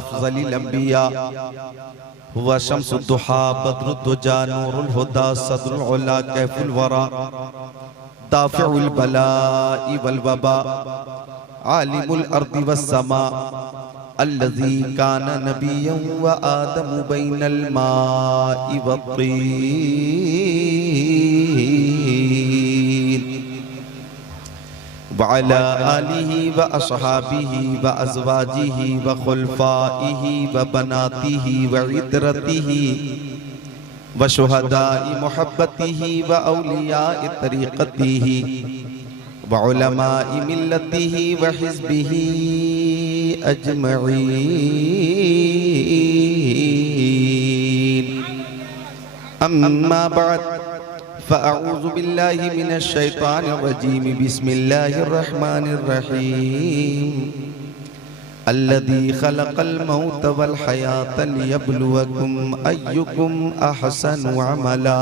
अफ़ज़लिल अंबिया हुवा शम्सुद्दुहा बद्रुद्दुजा नूरुल हुदा सदरुल उला कैफुल वरा दाफ़िउल बला'i वल वबा आलिमुल अर्दि वस समा अल्लज़ी काना नबिय्यन व आदमु बैनल मा'i वत्तीन व अला आलिहि व अस्हाबिहि व अज़वाजिहि व खुलफ़ाइहि व बनातिहि व इतरतिहि व शुहदा'i मुहब्बतिहि व औलिया'i तरीक़तिहि व उलमा'i मिल्लतिहि व हिज़्बिहि अजमईन। अम्मा बअद फ़अऊज़ु बिल्लाहि मिनश शैतानिर रजीम बिस्मिल्लाहिर रहमानिर रहीम। अल्लज़ी खलक़ल मौत वल हयात लियब्लुवकुम अय्युकुम अहसनु अमला।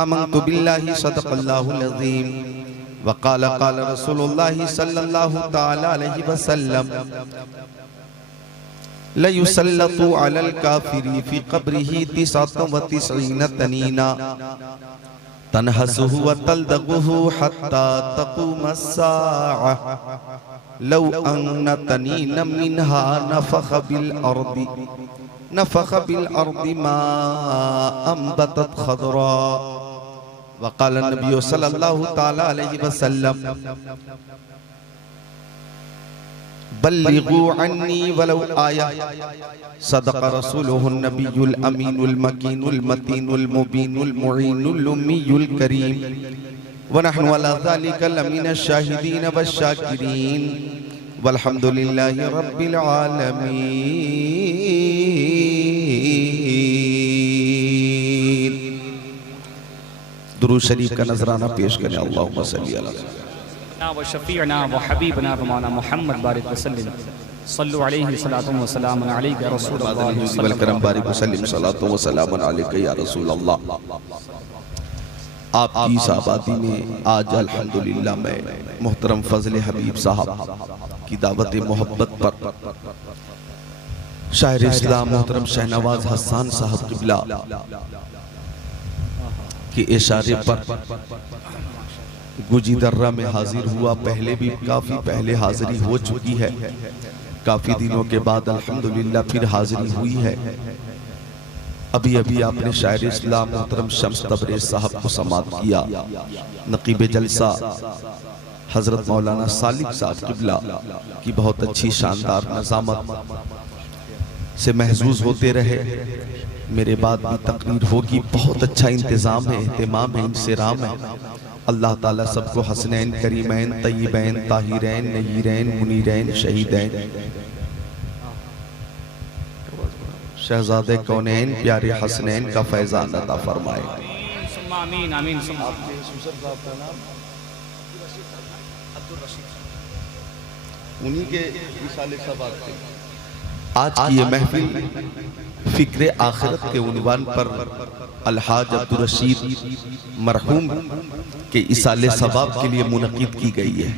आमन्तु बिल्लाहि सदक़ल्लाहुल अज़ीम व क़ाल रसूलुल्लाहि सल्लल्लाहु तआला अलैहि वसल्लम लयुसल्लतु अलल काफिरी फ़ी क़ब्रिही तिसअतन व तिसईन तनीना तनहसुहु व तल्दग़ुहु हत्ता तक़ूमस साअह लौ अन्न तनीना मिन्हा नफ़ख़ बिल अर्दि मा अंबतत ख़ज़रा। वक़ाल नबी सल्लल्लाहु तआला अलैहि वसल्लम बल्लिगू अन्नी वलौ आया। सदक़ रसूलुहुन नबियुल अमीनुल मकीनुल मतीनुल मुबीनुल मुईनुल उम्मीयुल करीम व नहनु अला ज़ालिका लमिनश शाहिदीन वश्शाकिरीन वल्हम्दुलिल्लाहि रब्बिल आलमीन। दुरूद शरीफ का नजराना पेश करें। अल्लाहुम्मा सल्ली अला व शफ़ीअना व हबीबना व मौलाना मुहम्मद बारिक वसल्लम सल्लु अलैहि सलातु व सलाम अलैका या रसूलल्लाह वल करम बारिक वसल्लम सलातु व सलाम अलैका या रसूलल्लाह। आपकी इस आबादी में आज अल्हम्दुलिल्लाह मैं मोहतरम फजल हबीब साहब की दावत मोहब्बत पर शायर इस्लाम मोहतरम शहनवाज हसन साहब क़िबला के इशारे पर गुजी दर्रा में हाजिर हुआ। पहले भी काफ़ी पहले हाजिरी हो चुकी है, काफ़ी दिनों के बाद अल्हम्दुलिल्लाह फिर हाजिरी हुई है। अभी अभी आपने शायर इस्लाम मोहतरम शम्स तबरेज़ साहब को समाअत किया। नक़ीब जलसा हज़रत मौलाना सालिक साहब क़िबला की बहुत अच्छी शानदार नज़ामत से महजूज़ होते रहे। मेरे बाद भी तकरीर होगी। बहुत अच्छा इंतज़ाम है, एहतिमाम है, इंसिराम है। अल्लाह ताला सबको हसनैन करीमैन तय्यबैन ताहिरैन नयीरैन मुनीरैन शहीदैन शहजादे कौनैन प्यारे हसनैन का फैज़ान अता फरमाए। आमीन आमीन। उन्हीं के रिसाले सवाब थे। आज की ये महफिल फिक्र आखिरत के उन्वान पर अलहाज अब्दुल रशीद मरहूम के इसाले सवाब के लिए मुनक़िद की गई है।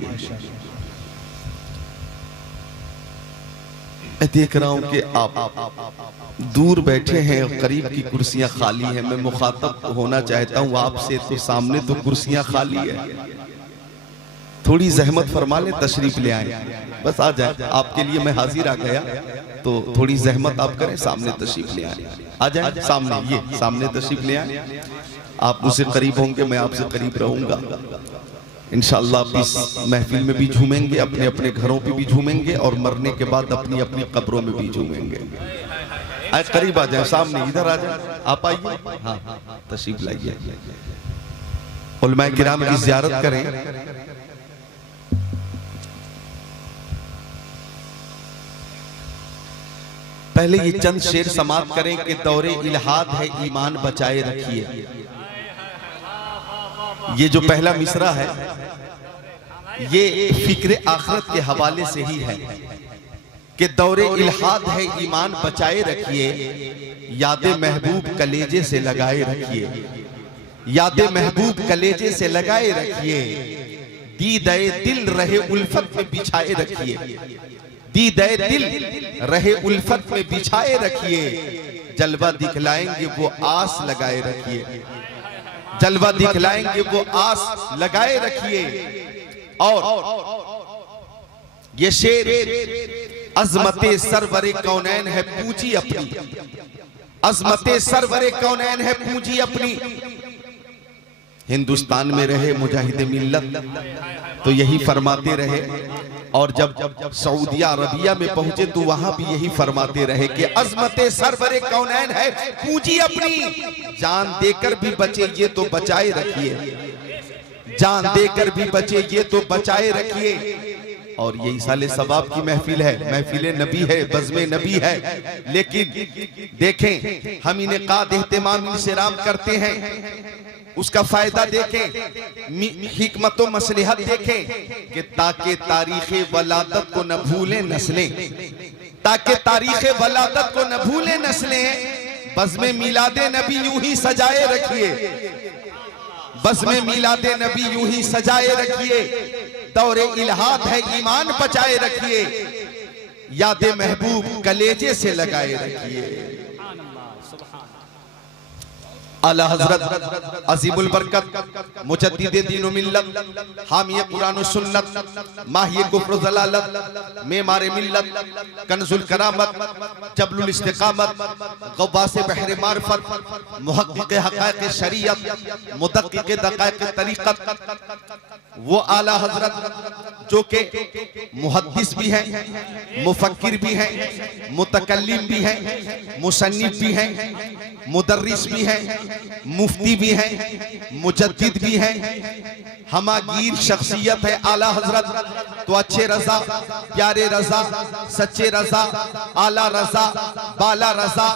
मैं देख रहा हूं कि आप दूर बैठे हैं, करीब की कुर्सियां खाली हैं। मैं मुखातब होना चाहता हूं आपसे, तो सामने तो कुर्सियां खाली है, थोड़ी जहमत फरमा ले, तशरीफ ले आए, बस आ जाए। आपके लिए मैं हाजिर आ गया, तो थोड़ी जहमत आप करें, सामने तशरीफ ले आए, आ जाए सामने, ये सामने तशरीफ ले आए। आप मुझसे करीब होंगे, मैं आपसे करीब रहूंगा इंशाअल्लाह। आप इस महफिल में भी झूमेंगे, अपने अपने घरों पे भी झूमेंगे, और मरने के बाद अपनी अपनी कब्रों में भी झूमेंगे। आए करीब आ जाए, सामने इधर आ जाए, आप आइए, हाँ तशरीफ लाइए। उलमाए किराम की ज़ियारत करें। पहले ये चंद शेर समाप्त करें कि दौरे इल्हाद है ईमान बचाए रखिए। ये जो पहला मिसरा है ये फिक्र आखिरत के हवाले से ही है कि दौरे इल्हाद है ईमान बचाए रखिए, यादे महबूब कलेजे से लगाए रखिए, यादे महबूब कलेजे से लगाए रखिए, दीदाए दिल रहे उल्फत में बिछाए रखिए। दीदे दिल रहे उल्फत में बिछाए रखिए, जलवा दिखलाएंगे वो आस लगाए रखिए, जलवा दिखलाएंगे वो आस लगाए रखिए। और ये शेर अजमते सरवरे कौनैन है पूंजी अपनी, अजमते सरवरे कौनैन है पूंजी अपनी। हिंदुस्तान में रहे मुजाहिद मिल्लत तो यही फरमाते रहे, और जब सऊदिया अरबिया में पहुंचे तो वहां भी यही फरमाते रहे कि अजमते सरवरे कौनैन है पूंजी अपनी, जान देकर भी बचे ये तो बचाए रखिए, जान देकर भी बचे ये तो बचाए रखिए। और ये इसाले सवाब की महफिल है, महफिल नबी है, बज़्मे नबी है, लेकिन देखें हम इनेकाद एहतिमाम से राम करते हैं, उसका फायदा देखें, हिकमत व मसलिहत देखें कि ताकि तारीख़े वलादत को न भूलें नस्लें, ताकि तारीख़े वलादत को न भूलें नस्लें। बज़्मे मिलादे नबी यूं ही सजाए रखिए, बज़्मे मिलादे नबी यूं ही सजाए रखिए, दौरे इल्हाद है ईमान बचाए रखिए, यादे महबूब कलेजे से लगाए रखिए। आला हज़रत अज़ीमुल बरकत मुजद्दिदे दीन व मिल्लत, हामी कुरान व सुन्नत, माही कुफ्र व ज़लालत, मेमारे मिल्लत, कंज़ुल करामत, जबलुल इस्तिक़ामत, ग़व्वासे बहरे मारिफत, मुहक़्क़िक़ हक़ाइक़ शरीयत, मुदक़्क़िक़ दक़ाइक़ तरीक़त, वो आला हज़रत जो के मुहद्दिस भी हैं, मुफक्किर भी हैं, मुतकल्लिम भी हैं, मुसन्निफ भी हैं, मुदर्रिस भी हैं, मुफ्ती भी हैं, मुजद्दिद भी हैं, हमागीर शख्सियत है आला हज़रत। तो अच्छे रज़ा, प्यारे रज़ा, सच्चे रज़ा, आला रज़ा, बाला रज़ा,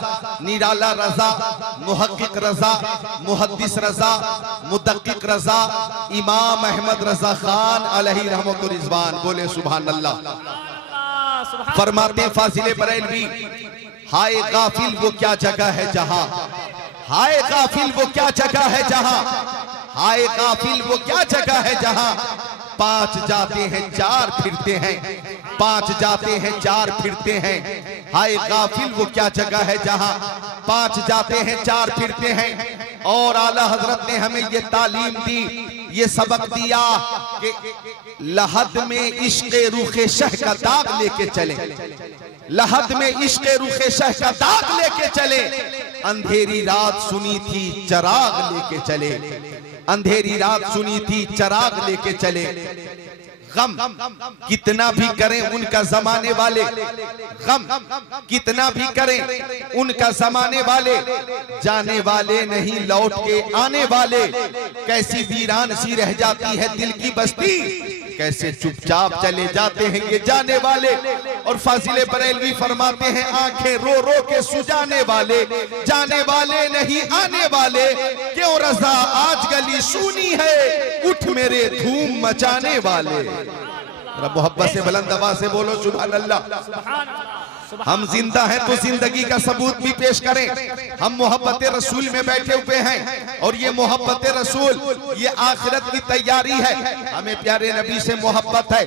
निराला रज़ा, मुहक्किक रज़ा, मुहद्दिस रज़ा, मुदक्किक रज़ा, इमाम अहमद रज़ा खान अलैहि रहमतुर रिज़वान, बोले सुभान अल्लाह। फरमाते फाजिले बरेलवी, हाय गाफिल वो क्या जगह है जहां, हाय गाफिल वो क्या जगह है जहां, हाय गाफिल वो क्या जगह है जहां, पांच जाते हैं चार फिरते हैं, पांच जाते हैं चार फिरते हैं। हाय गाफिल वो क्या जगह है जहां पांच जाते हैं चार फिरते हैं। और आला हजरत ने हमें ये तालीम दी, ये सबक दिया कि लहद में इश्क़े रुखे शह का दाग लेके चले, लहद में इश्क़े रुखे शह का दाग लेके चले। अंधेरी रात सुनी थी चराग लेके चले, अंधेरी रात सुनी थी चराग लेके चले। गम कितना भी करें उनका जमाने वाले, गम कितना भी करें उनका जमाने वाले, जाने वाले नहीं लौट के आने वाले। कैसी वीरान सी रह जाती है दिल की बस्ती, कैसे चुपचाप चले जाते हैं ये जाने वाले। और फाजिले बरेलवी फरमाते हैं आंखें रो रो के सुजाने वाले, जाने वाले नहीं आने वाले। क्यों रजा आज गली सूनी है, उठ मेरे धूम मचाने वाले। मोहब्बत से बुलंद आवाज से बोलो सुभान अल्लाह। हम जिंदा हैं तो जिंदगी का सबूत भी पेश करें। हम मोहब्बत रसूल में बैठे हुए हैं और ये मोहब्बत रसूल ये आखिरत की तैयारी है। हमें प्यारे नबी से मोहब्बत है।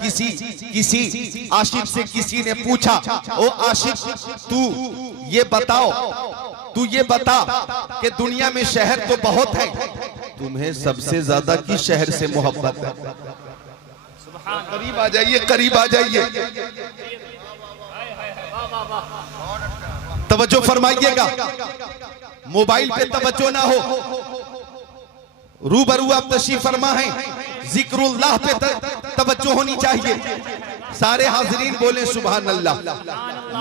किसी आशिक से किसी ने पूछा, ओ आशिक तू ये बताओ, तू ये बता कि दुनिया में शहर तो बहुत है, तुम्हें सबसे ज्यादा किस शहर से मोहब्बत है? करीब आ जाइए, करीब आ जाइए, तवज्जो फरमाइएगा। मोबाइल पे तवज्जो ना हो, रूबरू आप तशरीफ फरमा है, जिक्रुल्लाह पे तवज्जो होनी चाहिए। सारे हाजरीन बोले सुभान अल्लाह।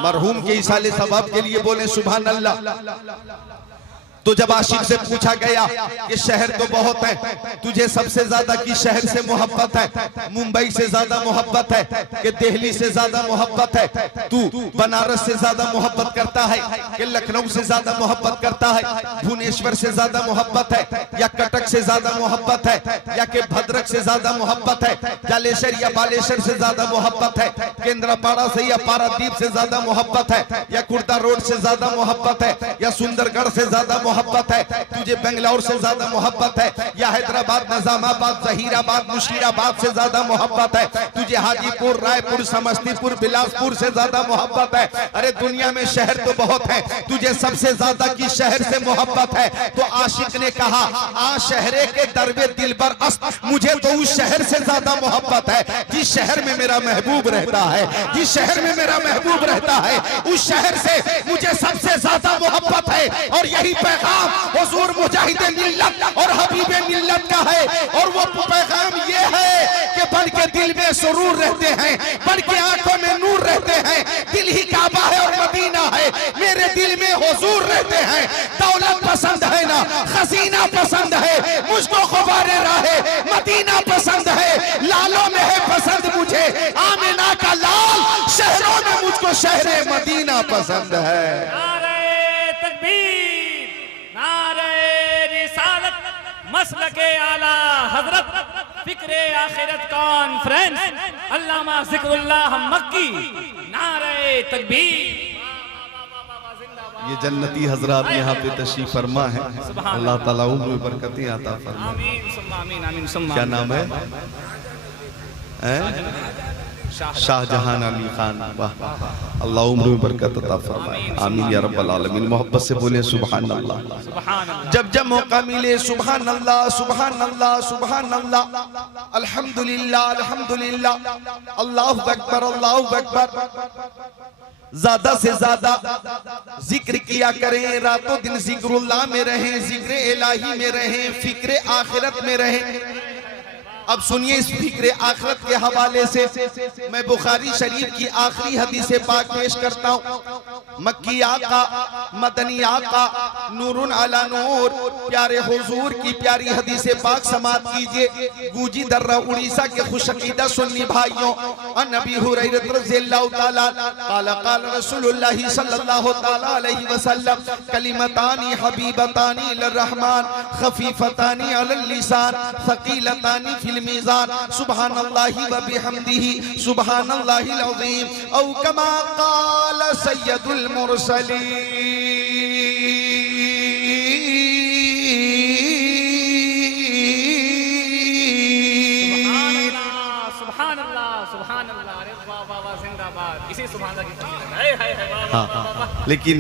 मरहूम के इसाले सवाब के लिए बोले सुभान अल्लाह। तो जब आशिक से पूछा गया कि शहर तो बहुत है, तुझे सबसे ज्यादा किस शहर से मोहब्बत है? मुंबई से ज्यादा मोहब्बत है कि दिल्ली से ज्यादा मोहब्बत है? तू बनारस से ज्यादा मोहब्बत करता है कि लखनऊ से ज्यादा मोहब्बत करता है? भुवनेश्वर से ज्यादा मोहब्बत है या कटक से ज्यादा मोहब्बत है या कि भद्रक से ज्यादा मोहब्बत है? जालेश्वर या बालेश्वर से ज्यादा मोहब्बत है? केंद्रापाड़ा से या पारादीप से ज्यादा मोहब्बत है या कुर्ता रोड से ज्यादा मोहब्बत है या सुंदरगढ़ से ज्यादा मोहब्बत है, तुझे बेंगलोर से ज्यादा मोहब्बत है, या हैदराबाद, निजामाबाद, जहीराबाद, मुशीराबाद से ज्यादा मोहब्बत है, तुझे हाजीपुर, रायपुर, समस्तीपुर, बिलासपुर से ज्यादा मोहब्बत है। अरे दुनिया में शहर तो बहुत है, तुझे सबसे ज्यादा किस शहर से मोहब्बत है? तो आशिक ने कहा आ शहरे के दरबे दिलबर अस्त, मुझे तो उस शहर से ज्यादा मोहब्बत है जिस शहर में मेरा महबूब रहता है, जिस शहर में मेरा महबूब रहता है उस शहर से मुझे सबसे ज्यादा मोहब्बत है। और यही पैगाम हुजूर मुजाहिद मिल्लत और हबीब मिल्लत का है, और वो पैगाम ये है कि बन के दिल में सुरूर रहते हैं, बन के आंखों में नूर रहते हैं, दिल ही काबा है और मदीना है, मेरे दिल में हुजूर रहते हैं। दौलत पसंद है ना खजीना पसंद है, मुझको गुबारे राहे मदीना पसंद है, लालों में है पसंद मुझे आमिना का लाल, शहरों में मुझको शहरे मदीना पसंद है। नारे तकबीर, नारे रिसालत, मसलके आला हजरत, फिक्रे आखिरत कॉन्फ्रेंस, अल्लामा जिक्रुल्लाह मक्की, नारे तकबीर। ये जन्नती हजरात यहाँ पे तशरीफ फरमा है, अल्लाह ताला उम्र में बरकतें आता फरमा। आमीन सुम्मा आमीन, आमीन सुम्मा क्या नाम है? शाहजहान अली खान। वाह, अल्लाह उम्र में बरकत अता फरमाए, आमीन या रब्बल आलमीन। मोहब्बत से बोले सुभान अल्लाह। सुभान अल्लाह। जब जब मौका मिले सुभान अल्लाह, सुभान अल्लाह, सुभान अल्लाह, अल्हम्दुलिल्लाह, अल्हम्दुलिल्लाह, अल्लाहु अकबर, अल्लाहु अकबर, ज्यादा से ज्यादा जिक्र किया करें, रातों दिन जिक्रुल्लाह में रहें, जिक्र इलाही में रहें, फिक्र आखिरत में रहें। अब सुनिए इस फिक्र आखिरत के हवाले से मैं बुखारी शरीफ की आखिरी हदीस पाक पेश करता हूँ। मक्की आका, मदनी आका, नूरुन अला नूर, प्यारे हुजूर की प्यारी हदीस पाक समात कीजिए। गूंजी दर्रा उड़ीसा के खुशकीदा सुन्नी भाइयों, अन अबी हुरैरा रज़ियल्लाहु ताला क़ाल क़ाल रसूलुल्लाह सल्लल्लाहु ताला अलैहि वसल्लम, कलिमतानी हबीबतानी इलर्रहमान, खफीफतानी अलल लिसान, थकीलतानी फिल मीज़ान, सुब्हानल्लाहि व बिहम्दिही, सुब्हानल्लाहिल अज़ीम, औ कमा क़ाल सय्यदुल मुरसलीन। सुभान अल्लाह, सुभान अल्लाह, अरे वाह वाह वाह, जिंदाबाद। इसी सुभान अल्लाह की हाय हाय हाय, वाह वाह वाह वाह। लेकिन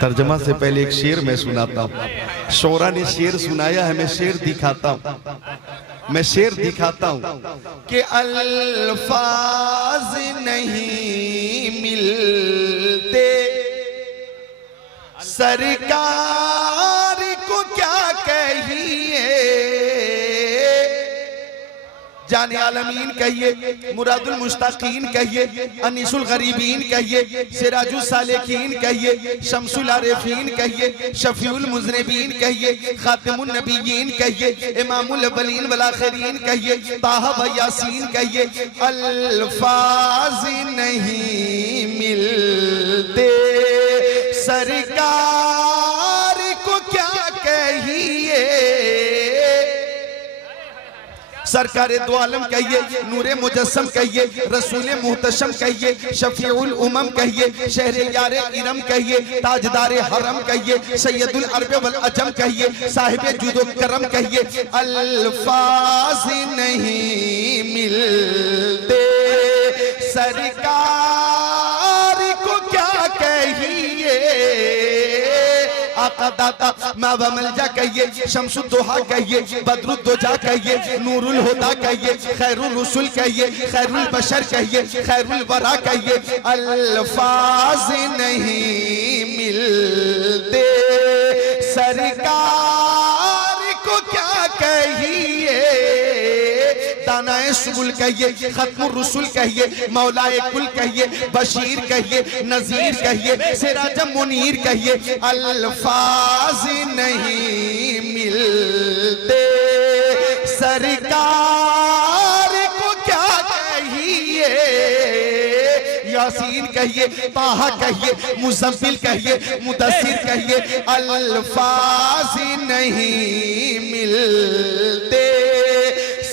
तर्जमा से पहले एक शेर मैं सुनाता हूँ। शोरा ने शेर सुनाया है, मैं शेर दिखाता हूँ, मैं शेर दिखाता हूँ कि अल्फाज नहीं मिलते सरकार को क्या कहिए, जाने आलमीन कहिए, मुरादुल मुश्ताकीन कहिए, अनीसुल गरीबीन कहिए, सिराजुल सालिकीन कहिए, शम्सुल आरिफीन कहिए, शफीउल मुज़निबीन कहिए, खातिमुन नबिय्यीन कहिए, इमामुल अव्वलीन वल आखिरीन कहिए, ताहा व यासीन कहिए, अल्फाज नहीं मिलते सरकार को क्या कहिए। सरकार दो आलम कहिए, नूरे मुजस्सम कहिए, रसूले मुहतशम कहिए, शफीउल उमम कहिए, शहरे यारे इरम कहिए, ताजदारे हरम कहिए, सैयदुल अरब वल अजम कहिए, साहिबे जुदो करम कहिए। अल्फाज नहीं मिलते सरकार को क्या कहिए। आका दाता मावा मलजा कहिए, शम्सुद्दोहा कहिए, बद्रुद्दोजा कहिए, नूरुल हुदा कहिए, खैरुल रसूल कहिए, खैरुल बशर कहिए, खैरुल वरा कहिए। अल्फाज नहीं मिलते सरकार को क्या कहिए। दानाए सुबुल कहिए, खत्मुर रसूल कहिए, मौलाए कुल कहिए, बशीर कहिए, नजीर कहिए, सिराज मुनीर कहिए। अल्फाज नहीं मिलते सरकार को क्या कहिए। यासीन कहिए, ताहा कहिए, मुज़म्मिल कहिए, मुदस्सिर कहिए। अल्फाज नहीं मिलते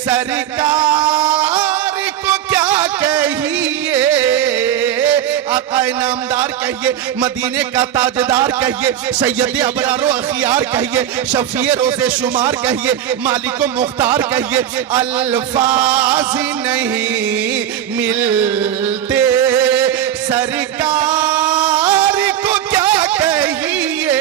सरकार को क्या कहिए। आका नामदार कहिए, मदीने का ताजदार कहिए, सैयद अबरारो अखियार कहिए, शफीए रोज़े शुमार कहिए, मालिको मुख्तार कहिए। अल्फाज नहीं मिलते सरकार को क्या कहिए,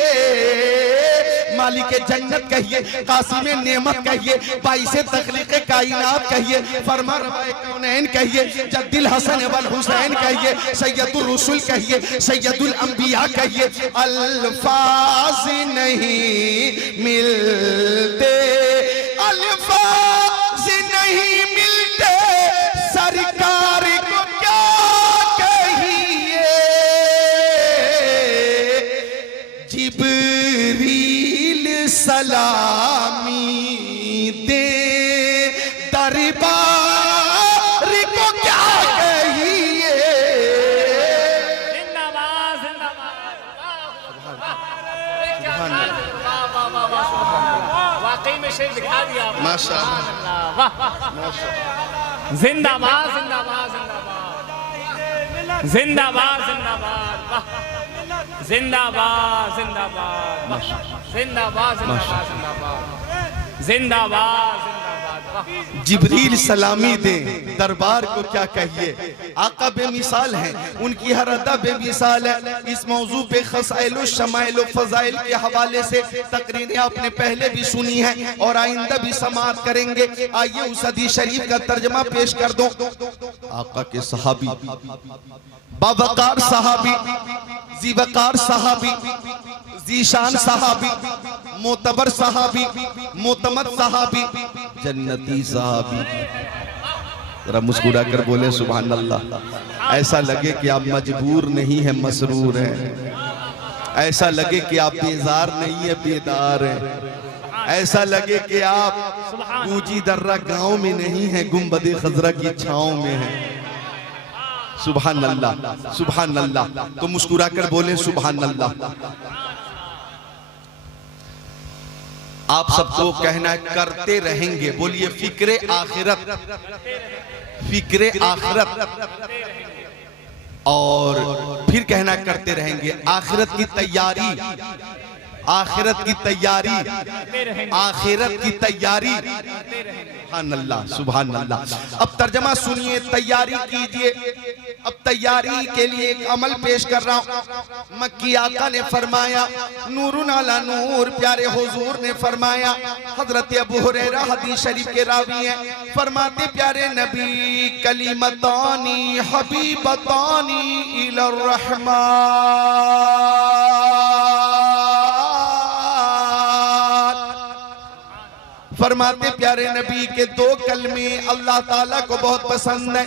मालिक जन्नत कहिए, कासिम नेमत कहिए, बाइसे तखलीक कायनात कहिए, फरमा रवाए कौनैन कहिए, जद्दिल हसन वल हुसैन कहिए, सैयदुर रसूल कहिए, सैयदुल अंबिया कहिए। अल्फाज नहीं मिलते, अल्फाज नहीं मिलते सरकार को क्या कहिए। जिब्रील सलामी दे दरबार को क्या कहिए। जिंदाबाद जिंदाबाद, वाकई में शेर दिखा दिया आपने। माशाअल्लाह, वाह जिंदाबाद जिंदाबाद जिंदाबाद जिंदाबाद जिंदाबाद, वाह जिंदाबाद जिंदाबाद, वाह जिंदाबाद जिंदाबाद जिंदाबाद जिंदाबाद जिंदाबाद, वाह जिब्रील सलामी दे दरबार को क्या कहिए। आका बेमिसाल हैं, उनकी हर अदा बेमिसाल है। इस मौजू पे खसाइल शमाइल फजाइल के हवाले से तकरीरें आपने पहले भी सुनी है और आइंदा भी समाअत करेंगे। आइए उस हदीस शरीफ का तर्जमा पेश कर दो। आका के सहाबी, बावकार सहाबी, जीवकार सहाबी, जीशान सहाबी, मोतबर सहाबी, मोतमद सहाबी, जन्नती सहाबी। जरा मुस्कुरा कर बोले सुभान अल्लाह। ऐसा लगे कि आप मजबूर नहीं है, मसरूर हैं। ऐसा लगे कि आप बेजार नहीं है, बेदार हैं। ऐसा लगे कि आप गूजी दर्रा गांव में नहीं है, गुंबदे खजरा की छांव में है। सुभान अल्लाह, सुभान अल्लाह। तो मुस्कुरा कर बोले सुभान अल्लाह। आप सबको कहना है करते रहेंगे, बोलिए फिक्रे आखिरत, फिक्रे आखिरत। और फिर कहना करते रहेंगे आखिरत की तैयारी, आखिरत की तैयारी, आखिरत की तैयारी। सुभान अल्लाह, सुभान अल्लाह। अब तर्जमा सुनिए, तैयारी कीजिए। अब तैयारी के लिए एक अमल पेश कर रहा हूं। मक्की आका ने फरमाया, नूरुन अला नूर, प्यारे हुजूर ने फरमाया। हजरत अबू हुरैरा हदीस शरीफ के रावी हैं, फरमाते प्यारे नबी, कलिमतानी हबीबतानी इलर रहमान। फरमाते प्यारे नबी के दो कलमे अल्लाह ताला को बहुत पसंद है,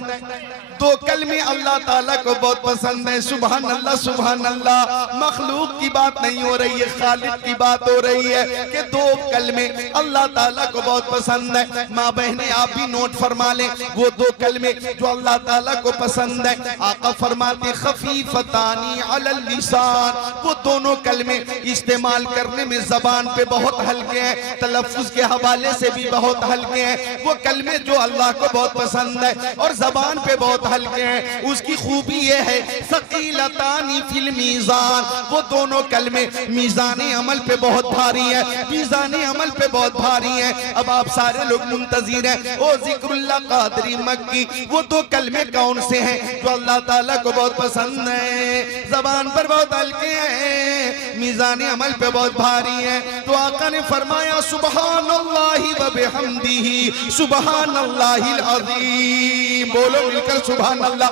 दो कलमे अल्लाह ताला को बहुत पसंद है। सुभान अल्लाह, सुभान अल्लाह। मखलूक की बात नहीं हो रही है, खालिक की बात हो रही है कि दो कलमे अल्लाह ताला को बहुत पसंद है। माँ बहने आप भी नोट फरमा लें, वो दो कलमे जो अल्लाह ताला को पसंद है। आका फरमाते खफीफतानी अलल लिसान, वो दोनों कलमे इस्तेमाल करने में जबान पे बहुत हल्के हैं, तलफ्फुज के हवाले से भी बहुत हल्के हैं। वो कलमे जो अल्लाह को बहुत पसंद है और जबान पे बहुत हल्के हैं, उसकी खूबी ये है सकीलतानी फिल मीज़ान, वो दोनों कलमे मीज़ान अमल पे बहुत भारी है, मीज़ान अमल पे बहुत भारी है। अब आप सारे लोग मुंतज़िर हैं, ओ ज़िक्रुल्लाह क़ादरी मक्की, वो दो कलमे कौन से हैं जो अल्लाह ताला को बहुत पसंद है, जबान पर बहुत हल्के हैं, मीज़ान अमल पे बहुत भारी है। तो आका ने फरमाया सुबहानल्लाहि व बिहम्दिही सुबहानल्लाहिल अज़ीम। बोलो मिलकर सुभान अल्लाह,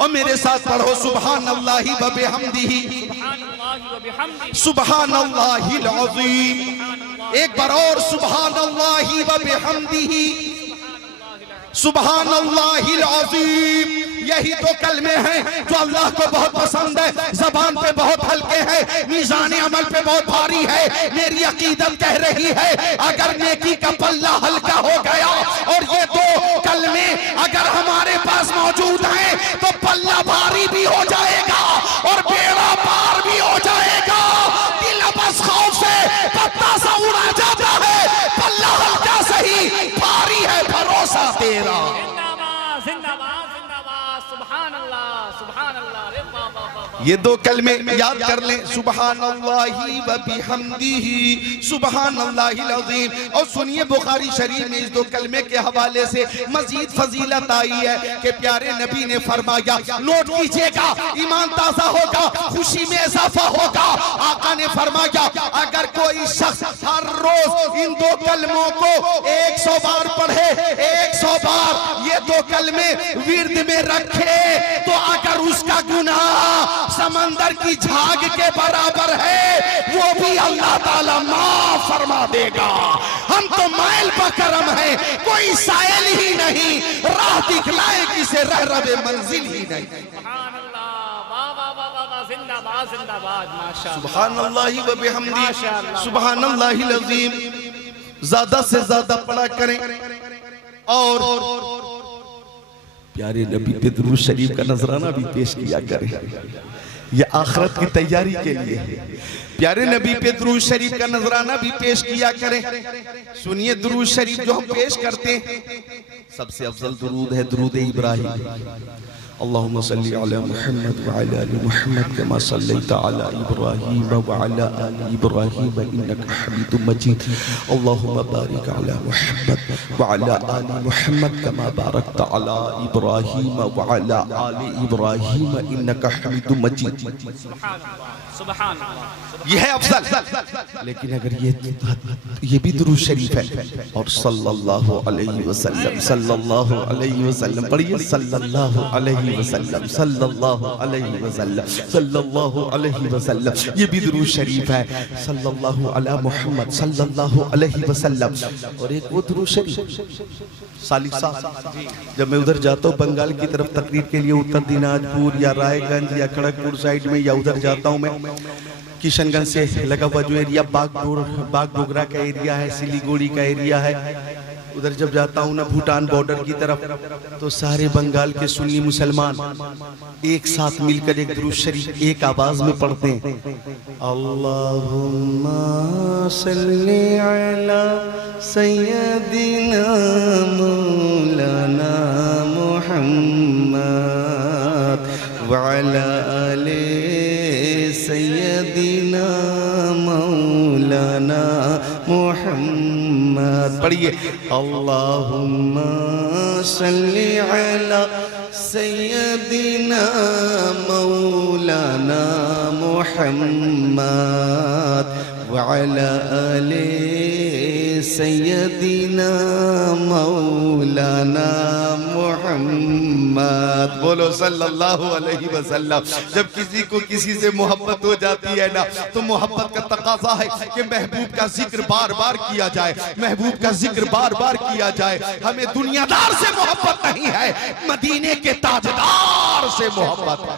और मेरे साथ पढ़ो सुबहानल्लाहि व बिहम्दिही सुबहानल्लाहिल अज़ीम। एक बार और सुबहानल्लाहि व बिहम्दिही सुबहानल्लाहिल अज़ीम। यही तो कलमे हैं जो अल्लाह को बहुत पसंद है, जबान पे बहुत हल्के हैं, मीज़ान अमल पे बहुत भारी है। मेरी अकीदत कह रही है अगर नेकी का पल्ला हल्का हो गया और ये दो कलमे अगर हमारे पास मौजूद हैं तो पल्ला भारी भी हो जाएगा और बेड़ा पार भी हो जाएगा। दिल बस खौफ से पत्ता सा उड़ा जाता है, पल्ला हल्का सही भारी है भरोसा तेरा। जिंदाबाद जिंदाबाद जिंदाबाद, सुभान अल्लाह सुभान अल्लाह। ये दो कलमे याद कर लें, सुबहानल्लाहि व बिहम्दिही सुबहानल्लाहिल अज़ीम। और सुनिए बुखारी शरीफ में इस दो कलमे के हवाले से मजीद फजीलत आई है कि प्यारे नबी ने फरमाया, नोट कीजिएगा, ईमान ताज़ा होगा, खुशी में इजाफा होगा। आका ने फरमाया, अगर कोई शख्स हर रोज इन दो कलमों को 100 बार पढ़े, 100 बार ये दो कलमे विर्द में रखे, तो अगर उसका गुनाह समंदर की झाग के बराबर है, वो भी अल्लाह ताला माफ फरमा देगा। हम तो माइल बकरम है, कोई साइल ही नहीं, राह दिखलाए किसे रह रबे मंजिल ही नहीं। जिंदाबाद जिंदाबाद माशाअल्लाह। सुबहानल्लाहि व बिहम्दी सुबहानल्लाहिल अज़ीम। ज्यादा से ज्यादा पढ़ा करें और प्यारे नबी पे दुरूद शरीफ का नजराना भी पेश किया करें। ये आखिरत की तैयारी के लिए है। प्यारे नबी पे दुरूद शरीफ का नजराना भी पेश किया करें। सुनिए दुरूद शरीफ जो हम पेश करते हैं, सबसे अफजल दुरूद है दुरूद इब्राहिम। अल्लाहुम्मा सल्ली अला मुहम्मद व अला आलि मुहम्मद कमा सल्लैता अला इब्राहीम व अला आलि इब्राहीम इन्नका हमीदुम मजीद। अल्लाहुम्मा बारिक अला मुहम्मद व अला आलि मुहम्मद कमा बारकता अला इब्राहीम व अला आलि इब्राहीम इन्नका हमीदुम मजीद। सुभान ये है अफजल। लेकिन अगर ये भी दुरूद शरीफ है और सल्लल्लाहु अलैहि वसल्लम सल्लल्लाहु अलैहि वसल्लम पढ़िए, सल्लल्लाहु अलैहि वसल्लम सल्लल्लाहु अलैहि वसल्लम सल्लल्लाहु अलैहि वसल्लम, ये भी दुरूद शरीफ है। सल्लल्लाहु अला मुहम्मद सल्लल्लाहु अलैहि वसल्लम। और एक वो दुरूद शरीफ सालिक साहब, जब मैं उधर जाता हूँ बंगाल की तरफ तकरीर के लिए, उत्तर दिनाजपुर या रायगंज या खड़गपुर साइड में, या उधर जाता हूँ मैं, किशनगंज से लगा हुआ जो एरिया बागडोगरा का एरिया है, सिलीगुड़ी का एरिया है, उधर जब जाता हूँ ना भूटान बॉर्डर की तरफ, तो सारे बंगाल के सुन्नी मुसलमान एक साथ मिलकर एक दुरूद शरीफ एक आवाज में पढ़ते हैं, अल्लाहुम्मा सल्ली अला सय्यदिना मौलाना मुहम्मद व अला आले सय्यदिना मौलाना मुहम्मद। पढ़िए, अल्लाहुम्मा सल्ली अला सय्यदिना मौलाना मुहम्मद व अला आले सय्यदिना मौलाना मुहम्मद। बोलो सल्लल्लाहु अलैहि वसल्लम। जब किसी को किसी से मोहब्बत हो जाती है ना, तो मोहब्बत का तकाजा है कि महबूब का जिक्र बार बार किया जाए, महबूब का जिक्र बार बार किया जाए। हमें दुनियादार से मोहब्बत नहीं है, मदीने के ताजदार से मोहब्बत है।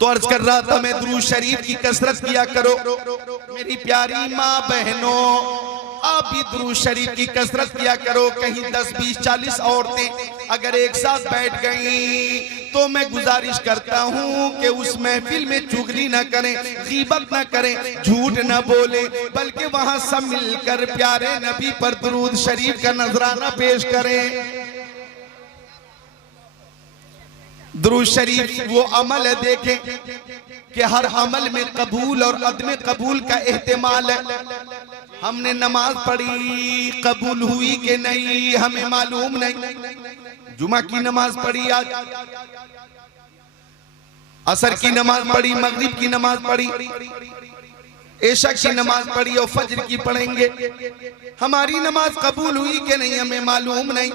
तो अर्ज कर रहा था मैं, दुरूद शरीफ की कसरत किया करो मेरी प्यारी माँ बहनों, आप भी दुरूद शरीफ की कसरत किया करो। कहीं 10, 20, 40 औरतें अगर एक साथ बैठ गईं, तो मैं गुजारिश करता हूं कि उस महफिल में चुगली न करें, गीबत न करें, झूठ न बोले, बल्कि वहां सब मिलकर प्यारे नबी पर दुरूद शरीफ का नजराना पेश करें। दुरूद शरीफ वो अमल है, देखें कि हर अमल में कबूल और अदम कबूल का एहतिमाल है। हमने नमाज पढ़ी, कबूल हुई कि नहीं हमें मालूम नहीं। जुमा की नमाज पढ़ी, आज असर की नमाज पढ़ी, मगरिब की नमाज पढ़ी, ऐशा की नमाज पढ़ी और फज्र की पढ़ेंगे। हमारी नमाज कबूल हुई कि नहीं हमें मालूम नहीं।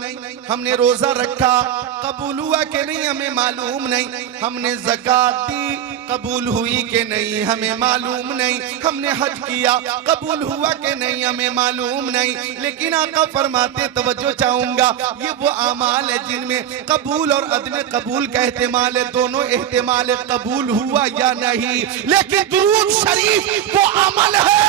हमने रोजा रखा, कबूल हुआ कि नहीं हमें मालूम नहीं। हमने ज़कात दी, कबूल हुई कि नहीं हमें मालूम नहीं। हमने हज किया, कबूल हुआ कि नहीं हमें मालूम नहीं। लेकिन आका फरमाते, तवज्जो चाहूंगा, ये वो अमाल है जिनमें कबूल और अदम कबूल का एहतिमाल है, दोनों एहतिमाल है, कबूल हुआ या नहीं। लेकिन दुरूद शरीफ वो अमल है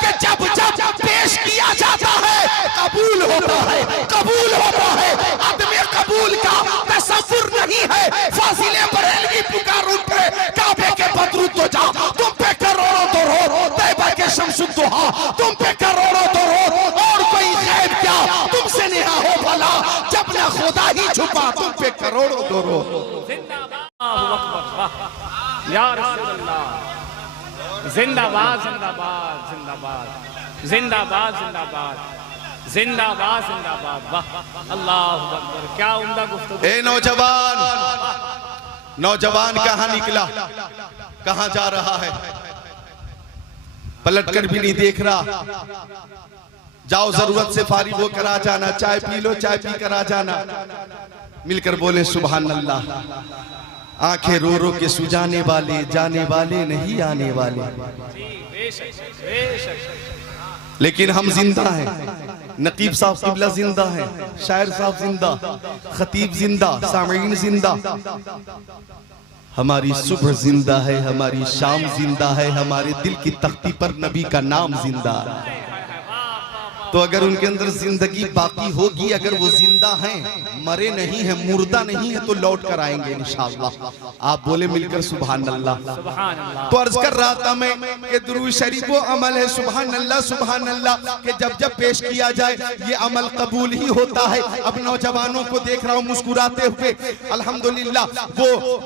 कि जब जब पेश किया जाता है कबूल होता है, कबूल होता है। अदम कबूल का तसव्वुर नहीं है। फाजिले बरेलवी पुकार उठे, काबे के बदरू तो जा, तुम पे करोड़ों दरूद, तैबा के शम्सुद्दुहा तुम पे करोड़ों दरूद, और कोई गैब क्या तुमसे नेहा हो भला, जब ना खुदा ही छुपा तुम पे करोड़ों दरूद। जिंदाबाद। वाह या रसूल अल्लाह। जिंदाबाद जिंदाबाद जिंदाबाद जिंदाबाद जिंदाबाद जिंदाबाद जिंदाबाद। वाह अल्लाह अकबर, क्या उम्दा गुफ्तगू। ए नौजवान, नौजवान कहाँ निकला, कहाँ जा रहा है, पलट कर भी नहीं देख रहा। जाओ जरूरत से फारिग होकर आ जाना, चाय पी लो, चाय पी कर आ जाना। मिलकर बोले सुभान अल्लाह। आंखें रो रो के सुजाने वाले, जाने वाले नहीं आने वाले। लेकिन हम जिंदा हैं। नकीब साहब किबला जिंदा है, शायर साहब जिंदा, खतीब जिंदा, सामीन जिंदा, हमारी सुबह जिंदा है, हमारी शाम जिंदा है, हमारे दिल की तख्ती पर नबी का नाम जिंदा है। तो अगर उनके अंदर जिंदगी बाकी होगी, अगर वो जिंदा हैं, मरे नहीं है, मुर्दा नहीं है, तो लौट कर आएंगे इंशाअल्लाह। आप बोले मिलकर सुभान अल्लाह। तो अर्ज कर रहा था मैं कि दुरूद शरीफ वो अमल है, सुभान अल्लाह कि जब जब पेश किया जाए ये अमल कबूल ही होता है। अब नौजवानों को देख रहा हूँ मुस्कुराते हुए, अल्हम्दुलिल्लाह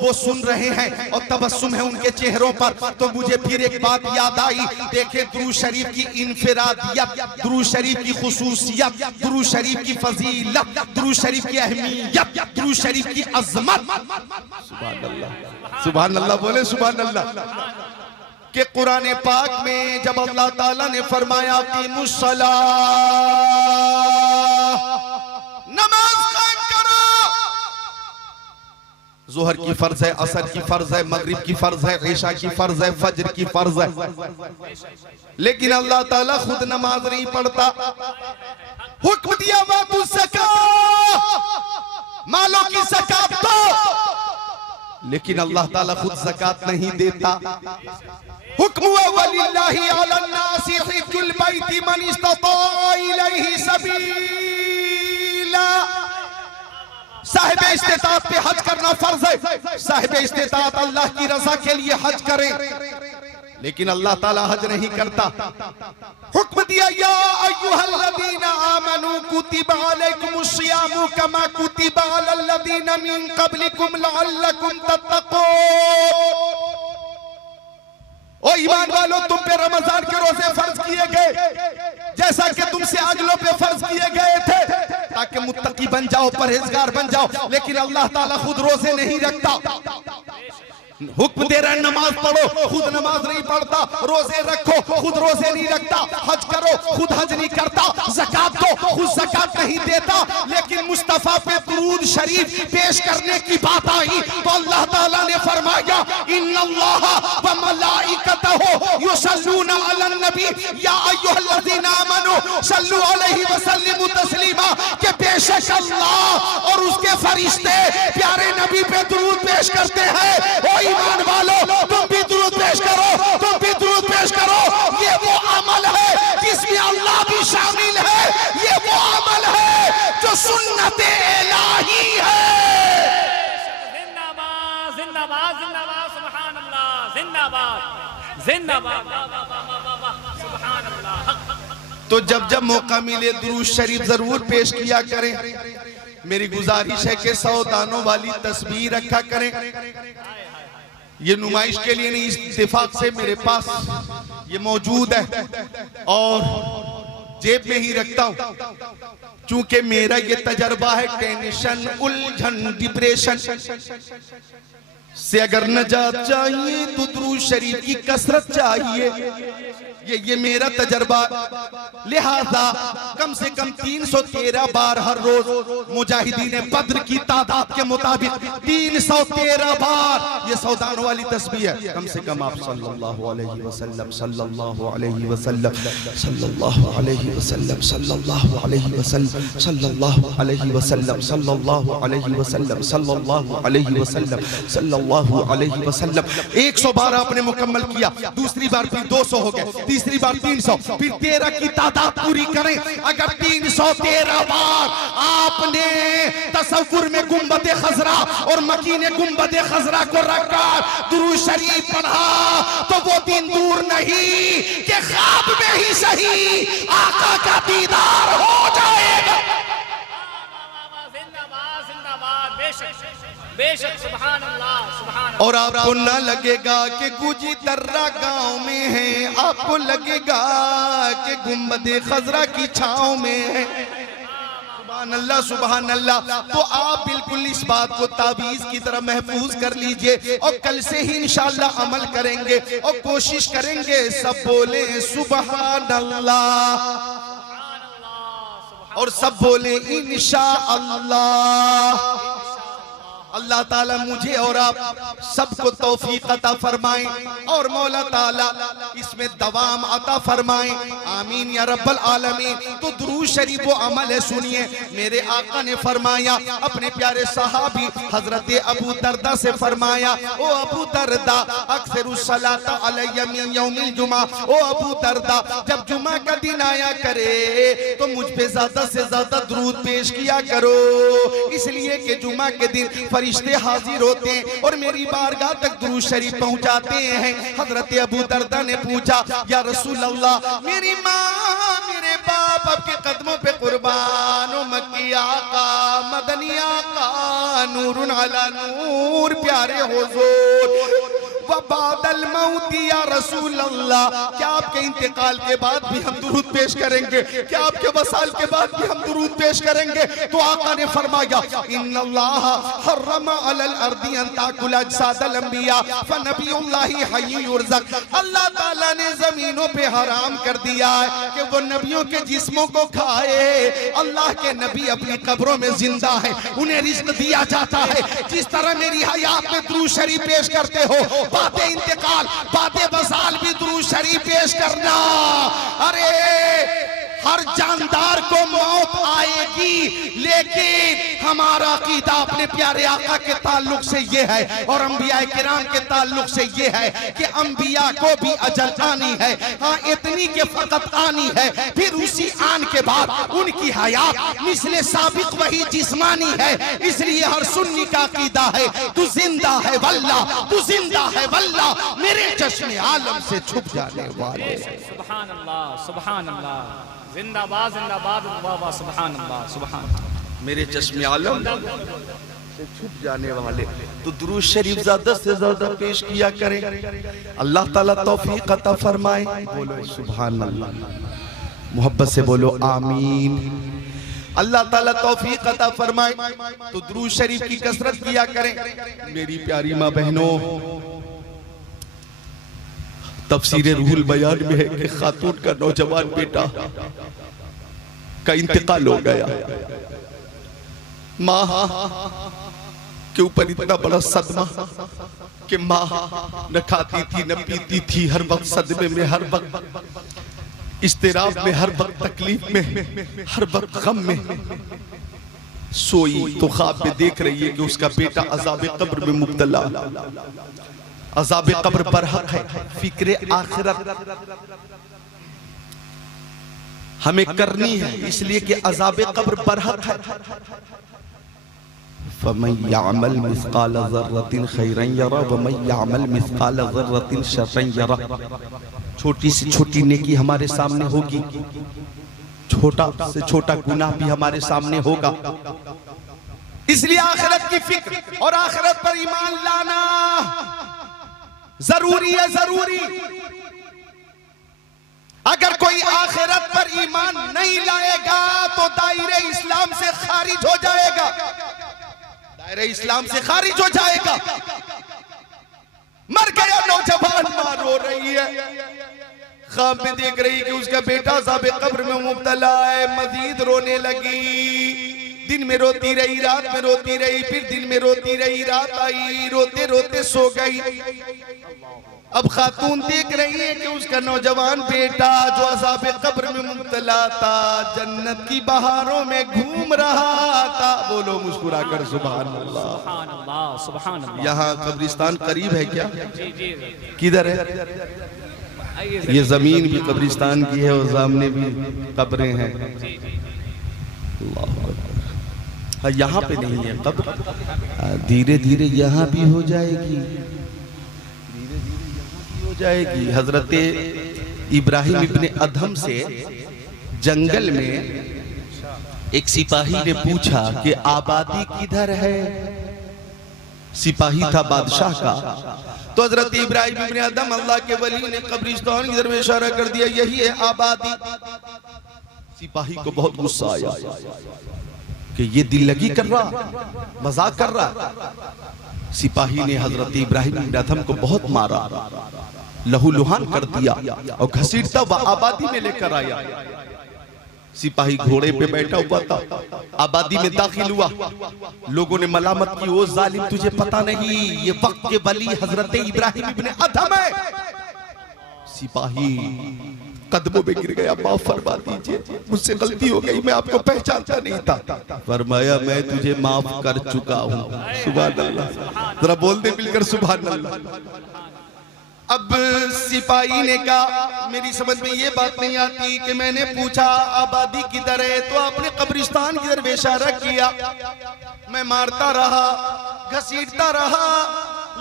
वो सुन रहे हैं और तबस्सुम है उनके चेहरों पर। तो मुझे फिर एक बात याद आई, देखे दुरूद शरीफ की इनफिरादियत, दुरूद शरीफ की खुसूसियत, दुरूद शरीफ की फजीलत, दुरूद शरीफ की अहमियत, दुरूद शरीफ की अज़मत। सुभान अल्लाह, सुभान अल्लाह बोले सुभान अल्लाह। कि कुरान पाक में जब अल्लाह ताला ने फरमाया कि मुस्सला, नमाज कायम करो, जोहर की फर्ज है, असर की फर्ज है, मगरिब की फर्ज है, ईशा की फर्ज है, फजर की फर्ज है। लेकिन अल्लाह ताला खुद नमाज नहीं पढ़ता। हुक्म दिया वातु ज़कात, मालों की ज़कात दो, लेकिन अल्लाह ताला खुद ज़कात नहीं देता। हुक्म हुआ वलिल्लाहि अलन नासि हिज्जुल बैति मन इस्तता इलैहि सबीला। साहिब इस्तिताअत पे हज करना फर्ज है, साहिब इस्तिताअत अल्लाह की रजा के लिए हज करे, लेकिन अल्लाह ताला हज नहीं करता। हुक्म दिया या अय्युहल्लज़ीना आमनू कुतिबा अलैकुमुस्सियामु कमा कुतिबा अलल्लज़ीना मिन क़ब्लिकुम लअल्लकुम तत्तक़ून। ओ ईमान वालों, तुम पे रमजान के रोजे फर्ज किए गए जैसा कि तुमसे अगलों पे फर्ज किए गए थे, ताकि मुत्तकी बन जाओ, परहेजगार बन जाओ। लेकिन अल्लाह ताला खुद रोजे नहीं रखता। हुक्म दे रहा है नमाज पढ़ो, खुद नमाज नहीं पढ़ता। रोजे रखो, खुद रोजे नहीं रखता। हज करो, खुद हज नहीं करता। ज़कात दो, खुद ज़कात नहीं देता। लेकिन मुस्तफा पे दुरूद शरीफ पेश करने की बात आई तो अल्लाह ताला ने फरमाया इन्नल्लाह व मलाइकतहु युसल्लूना अलन नबी या अय्युहल्लज़ीना आमनू सल्लू अलैहि व सल्लिमू तस्लीमा। के बेशक अल्लाह और उसके फरिश्ते प्यारे नबी पे दुरूद पेश करते हैं। ईमान वालों, तुम भी दुरूद पेश करो, तुम भी दुरूद पेश करो। ये वो अमल है जिसमें अल्लाह भी शामिल है। ये वो अमल है जो सुन्नत इलाही है। जिंदाबाद जिंदाबाद जिंदाबाद सुभान अल्लाह, जिंदाबाद जिंदाबाद सुभान अल्लाह। तो जब जब मौका मिले दुरूद शरीफ जरूर पेश किया करें। मेरी गुजारिश है कि 100 दानों वाली तस्बीह रखा करें। ये नुमाइश के लिए नहीं, इत्तेफाक से मेरे पास ये मौजूद है और जेब में ही रखता हूं, चूंकि मेरा ये तजर्बा है। टेंशन, उलझन, डिप्रेशन से अगर नजात चाहिए तो दुरूद शरीफ की कसरत चाहिए। ये मेरा तजर्बा। लिहाजा कम से कम 313 बार हर रोज मुजाहिदीन बद्र की तादाद के मुताबिक 313 बार ये सौदान वाली तस्बीह है। कम से कम आप सल्लल्लाहु अलैहि वसल्लम सल्लल्लाहु अलैहि वसल्लम सल्लल्लाहु अलैहि वसल्लम सल्लल्लाहु अलैहि वसल्लम सल्लल्लाहु अलैहि वसल्लम सल्लल्लाहु अलैहि वसल्लम सल्लल्लाहु अलैहि वसल्लम सल्लल्लाहु अलैहि वसल्लम 100 बार आपने मुकम्मल किया। दूसरी बार फिर 200 हो गए, तीसरी बार 300, फिर 13 की तादाद पूरी करें। अगर 313 बार आपने तसव्वुर में गुंबद खजरा और मकीन गुंबद खजरा को रखकर दुरूद शरीफ पढ़ा तो वो दिन दूर नहीं कि ख्वाब में ही सही आका का दीदार हो जाएगा। जिंदाबाद जिंदाबाद बेशक बेशक सुभान अल्लाह सुभान अल्लाह। और आपको न लगेगा कि गुजी दर्रा गांव में है, आपको लगेगा कि गुंबदे खजरा की छांव में है। सुभान अल्लाह सुभान अल्लाह। तो आप बिल्कुल इस बात को ताबीज की तरह महफूज कर लीजिए और कल से ही इंशाअल्लाह अमल करेंगे और कोशिश करेंगे सब बोले सुभान अल्लाह और सब बोले इंशाअल्लाह। अल्लाह ताला मुझे और आप सबको तौफीक अता फरमाएं और मौला ताला इसमें दवाम अता फरमाएं, आमीन या रब्बल आलमीन। तो दुरूद शरीफ वो अमल है, सुनिए। मेरे आका ने फरमाया, अपने प्यारे सहाबी हजरत अबू दरदा से फरमाया, ओ अबू दरदा अक्सरुस सलात अलैया मिन यौमिल जुमा, ओ अबू दरदा जब जुमा का दिन आया करे तो मुझ पे ज्यादा से ज्यादा दुरूद पेश किया करो, इसलिए कि जुमा के दिन फरिश्ते हाजिर होते हैं और मेरी बारगाह तक दुरूद शरीफ पहुंचाते हैं। हजरत अबू दरदा ने पूछा, या रसूल अल्लाह, मेरी माँ मेरे बाप आपके कदमों पे कुर्बान, ओ मक्की आका मदनी आका नूरुन अला नूर प्यारे हुजूर वबादल मौत या रसूल अल्लाह, क्या आपके इंतकाल के बाद भी हम दुरूद पेश करेंगे? क्या आपके वसाल के बाद भी हम दुरूद पेश करेंगे? तो आका ने फरमाया, इन्नल्लाह हर्रम अलल अर्दी अन ताकुल अजसादल अंबिया फनबियुल्लाहि हय्युन युरज़क। अल्लाह ताला ने जमीनों पे हराम कर दिया है कि वो नबियों के जिस्मों को खाए। अल्लाह के नबी अपनी कब्रों में जिंदा है, उन्हें रिज़्क दिया जाता है। जिस तरह मेरी हयात में दुरूद शरीफ पेश करते हो, बातें इंतकाल बातें वसाल भी दुरूद शरीफ पेश करना। अरे हर जानदार को मौत आएगी, लेकिन हमारा अकीदा अपने प्यारे आका के ताल्लुक से ये है और अंबिया किराम के ताल्लुक से ये है कि अंबिया को भी अजल आनी है। हाँ, इतनी के फकत आनी है, फिर उसी आन के बाद उनकी हयात मिसले साबिक वही जिस्मानी है। इसलिए हर सुन्नी का अकीदा है, तू जिंदा है वल्लाह, तू जिंदा है वल्लाह, मेरे चश्मे आलम से छुप जाने वाले। सुभान अल्लाह सुभान अल्लाह, जिंदाबाद जिंदाबाद बाबा, सुभान अल्लाह सुभान अल्लाह, मेरे चश्मे आलम से छुप जाने वाले। तो दुरूद शरीफ ज्यादा से ज्यादा पेश किया करें, अल्लाह ताला तौफीक अता फरमाए। बोलो सुभान अल्लाह, मोहब्बत से बोलो आमीन। अल्लाह ताला तौफीक अता फरमाए। तो दुरूद शरीफ की कसरत किया करें। मेरी प्यारी माँ बहनों, तफसीर रूहुल बयान में है कि खातून का नौजवान बेटा का इंतकाल हो गया। माँ के ऊपर इतना बड़ा सदमा कि माँ न खाती थी न पीती थी, हर वक्त सदमे में, हर वक्त इस्तिराब में, हर वक्त तकलीफ में, हर वक्त गम में। सोई तो ख्वाब में देख रही है कि उसका बेटा अज़ाब कब्र में मुब्तला। अज़ाब कब्र बरहक है, फिक्र आखिरत हमें करनी है, इसलिए कि अज़ाब कब्र बरहक है। फमन यअमल मिस्काल ज़र्रतिन खैरन यरा वमन यअमल मिस्काल ज़र्रतिन शर्रन यरा। छोटी से छोटी नेकी हमारे सामने होगी, छोटा से छोटा गुनाह भी हमारे सामने होगा। इसलिए आखिरत की फिक्र और आखिरत पर ईमान लाना जरूरी है, जरूरी। अगर कोई आखिरत पर ईमान नहीं लाएगा तो दायरे इस्लाम से खारिज हो जाएगा, दायरे इस्लाम से खारिज हो जाएगा। मर गया नौजवान, मां रो रही है, ख्वाब में देख रही कि उसका बेटा अज़ाब कब्र में मुब्तला है। मजीद रोने लगी, दिन में रोती रही, रात में रोती रही, फिर दिन में रोती रही, रात आई, रोते रोते सो गई। अब खातून देख रही है कि उसका नौजवान बेटा जो अज़ाब कब्र में मुब्तला था, जन्नत की बहारों में घूम रहा था। बोलो मुस्कुरा कर सुभान अल्लाह, सुभान अल्लाह सुभान अल्लाह। यहाँ कब्रिस्तान करीब है क्या? जी जी, किधर है? ये जमीन भी कब्रिस्तान की है और सामने भी कब्रें हैं। अल्लाह, यहाँ पे नहीं है कब्र, धीरे धीरे यहाँ भी हो जाएगी, धीरे धीरे यहाँ भी हो जाएगी। हजरत इब्राहिम इब्ने अदहम से जंगल में एक सिपाही ने पूछा कि आबादी किधर है? सिपाही था बादशाह का। तो हजरत इब्राहिम इब्ने अदम अल्लाह के वली ने कब्रिस्तान की तरफ इशारा कर दिया, यही है आबादी। सिपाही को बहुत गुस्सा आया कि ये दिल लगी कर रहा, मजाक कर रहा। सिपाही ने हजरत इब्राहिम इब्ने अदम को बहुत मारा, लहूलुहान कर दिया और घसीटता वह आबादी में लेकर आया। सिपाही घोड़े पे बैठा हुआ था, आबादी में दाखिल हुआ। लोगों ने मलामत की, ओ जालिम तुझे पता नहीं ये वक्त के वली हजरत इब्राहिम इब्ने अदम है। सिपाही कदमों में गिर गया, माफ फरमा दीजिए, मुझसे गलती हो गई, मैं आपको पहचानता नहीं था। फरमाया मैं तुझे माफ कर चुका हूँ। सुभान अल्लाह, जरा बोल दे मिलकर सुभान अल्लाह। अब सिपाही ने कहा मेरी समझ में ये बात नहीं आती कि मैंने पूछा आबादी किधर है, तो आपने कब्रिस्तान की तरफ इशारा किया। मैं मारता रहा, घसीटता रहा,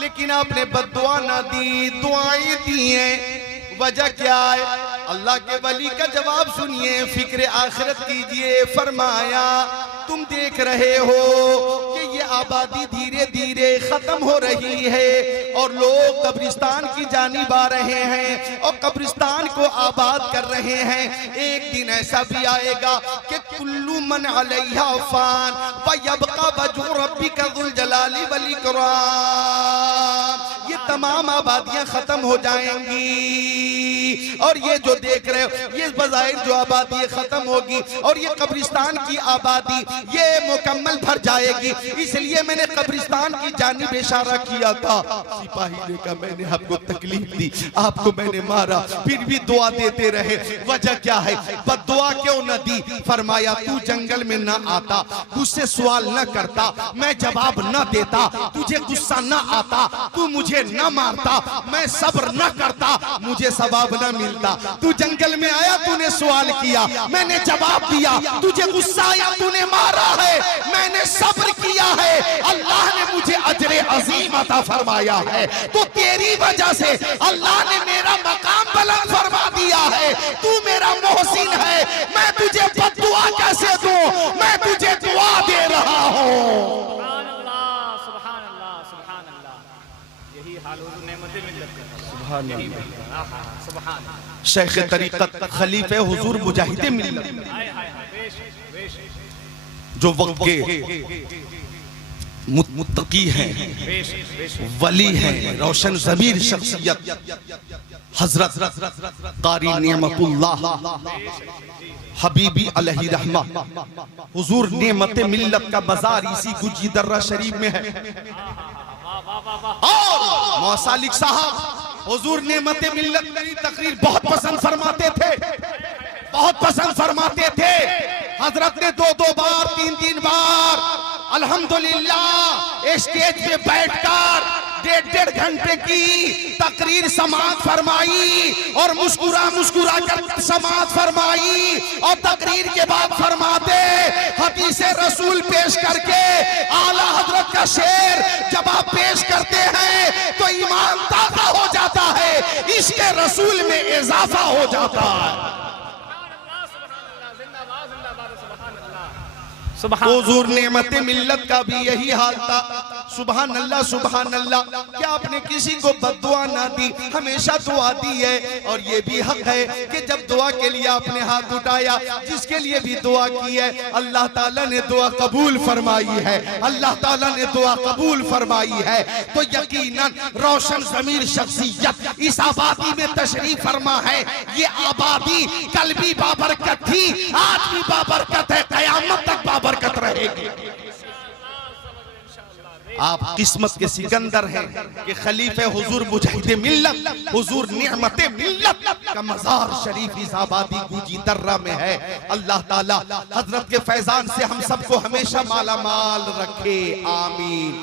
लेकिन आपने बद्दुआ ना दी, दुआएं दी हैं। वजह क्या है? अल्लाह के वली का जवाब सुनिए, फिक्र आखिरत कीजिए। फरमाया तुम देख रहे हो कि ये आबादी धीरे धीरे खत्म हो रही है और लोग कब्रिस्तान की जानिब आ रहे हैं और कब्रिस्तान को आबाद कर रहे हैं। एक दिन ऐसा भी आएगा कि कुल्लू मन अलैहा फान व यबका वजहु रब्बिका ज़ुल जलाली वल इकराम। ये तमाम आबादियां खत्म हो जाएंगी और ये जो देख रहे हो ये बज़ाहिर जो आबादी खत्म होगी और ये कब्रिस्तान की आबादी ये मुकम्मल भर जाएगी। इसलिए मैंने कब्रिस्तान की जानिब इशारा किया था। सिपाही ने कहा मैंने आपको तकलीफ दी, आपको मैंने मारा, फिर भी दुआ देते रहे, वजह क्या है? बद्दुआ क्यों न दी? फरमाया तू जंगल में न आता, तुझसे सवाल न करता, मैं जवाब न देता, तुझे गुस्सा न आता, तू मुझे न मारता, मैं सब्र न करता, मुझे सवाब न मिलता। तू जंगल में आया, तूने सवाल किया, मैंने जवाब दिया, तुझे गुस्सा आया, तूने मारा है, मैंने सब्र किया है, अल्लाह ने मुझे अजरे अजीम अता फरमाया है। तो तेरी वजह से अल्लाह ने मेरा मकाम बुलंद फरमा दिया है। तू मेरा मोहसिन है, मैं तुझे बद्दुआ कैसे दूं? मैं तुझे दुआ दे रहा हूं। शेख तरीक़त खलीफे हुजूर मुजाहिदे मिल्लत जो वक्त के मुत्तकी हैं, वली हैं, रोशन ज़मीर शख्सियत हजरत कारी नेमतुल्लाह हबीबी अलैहि रहमा हुजूर नेमते मिल्लत का बाजार इसी गुजी दर्रा शरीफ में है। और मौसालिक साहब हुजूर नेमते मिल्लत मेरी तकरीर बहुत पसंद फरमाते थे, बहुत पसंद फरमाते थे। हजरत ने 2-2 बार 3-3 बार अल्हम्दुलिल्लाह स्टेज पे बैठकर 1.5 घंटे की तकरीर समाअत फरमाई और मुस्कुरा मुस्कुरा कर समाअत फरमाई और तकरीर के बाद फरमाते हदीसे रसूल पेश करके आला हजरत का शेर जब आप पेश करते हैं तो ईमान ताज़ा हो जाता है, इसके रसूल में इजाफा हो जाता है। हुजूर नेमते मिल्लत का भी यही हाल था। सुभान अल्लाह सुभान अल्लाह। क्या आपने किसी को बद्दुआ ना दी? हमेशा दुआ दी है और ये भी हक है कि जब दुआ के लिए आपने हाथ उठाया, जिसके लिए भी दुआ की है, अल्लाह ताला ने दुआ कबूल फरमाई है, अल्लाह ताला ने दुआ कबूल फरमाई है। तो यकीनन रोशन ज़मीर शख्सियत इस आबादी में तशरीफ फरमा है। ये आबादी कल भी बाबरकत थी, आज भी बाबरकत है, क़यामत तक बाबरकत रहेगी। आप किस्मत के सिकंदर हैं कि खलीफे हुजूर मुजाहिदे मिल्लत हुजूर नेमते मिल्लत का मज़ार शरीफ इस आबादी गुजी दर्रा में है। अल्लाह ताला हजरत के फैजान से हम सबको हमेशा माला माल रखे, आमीन।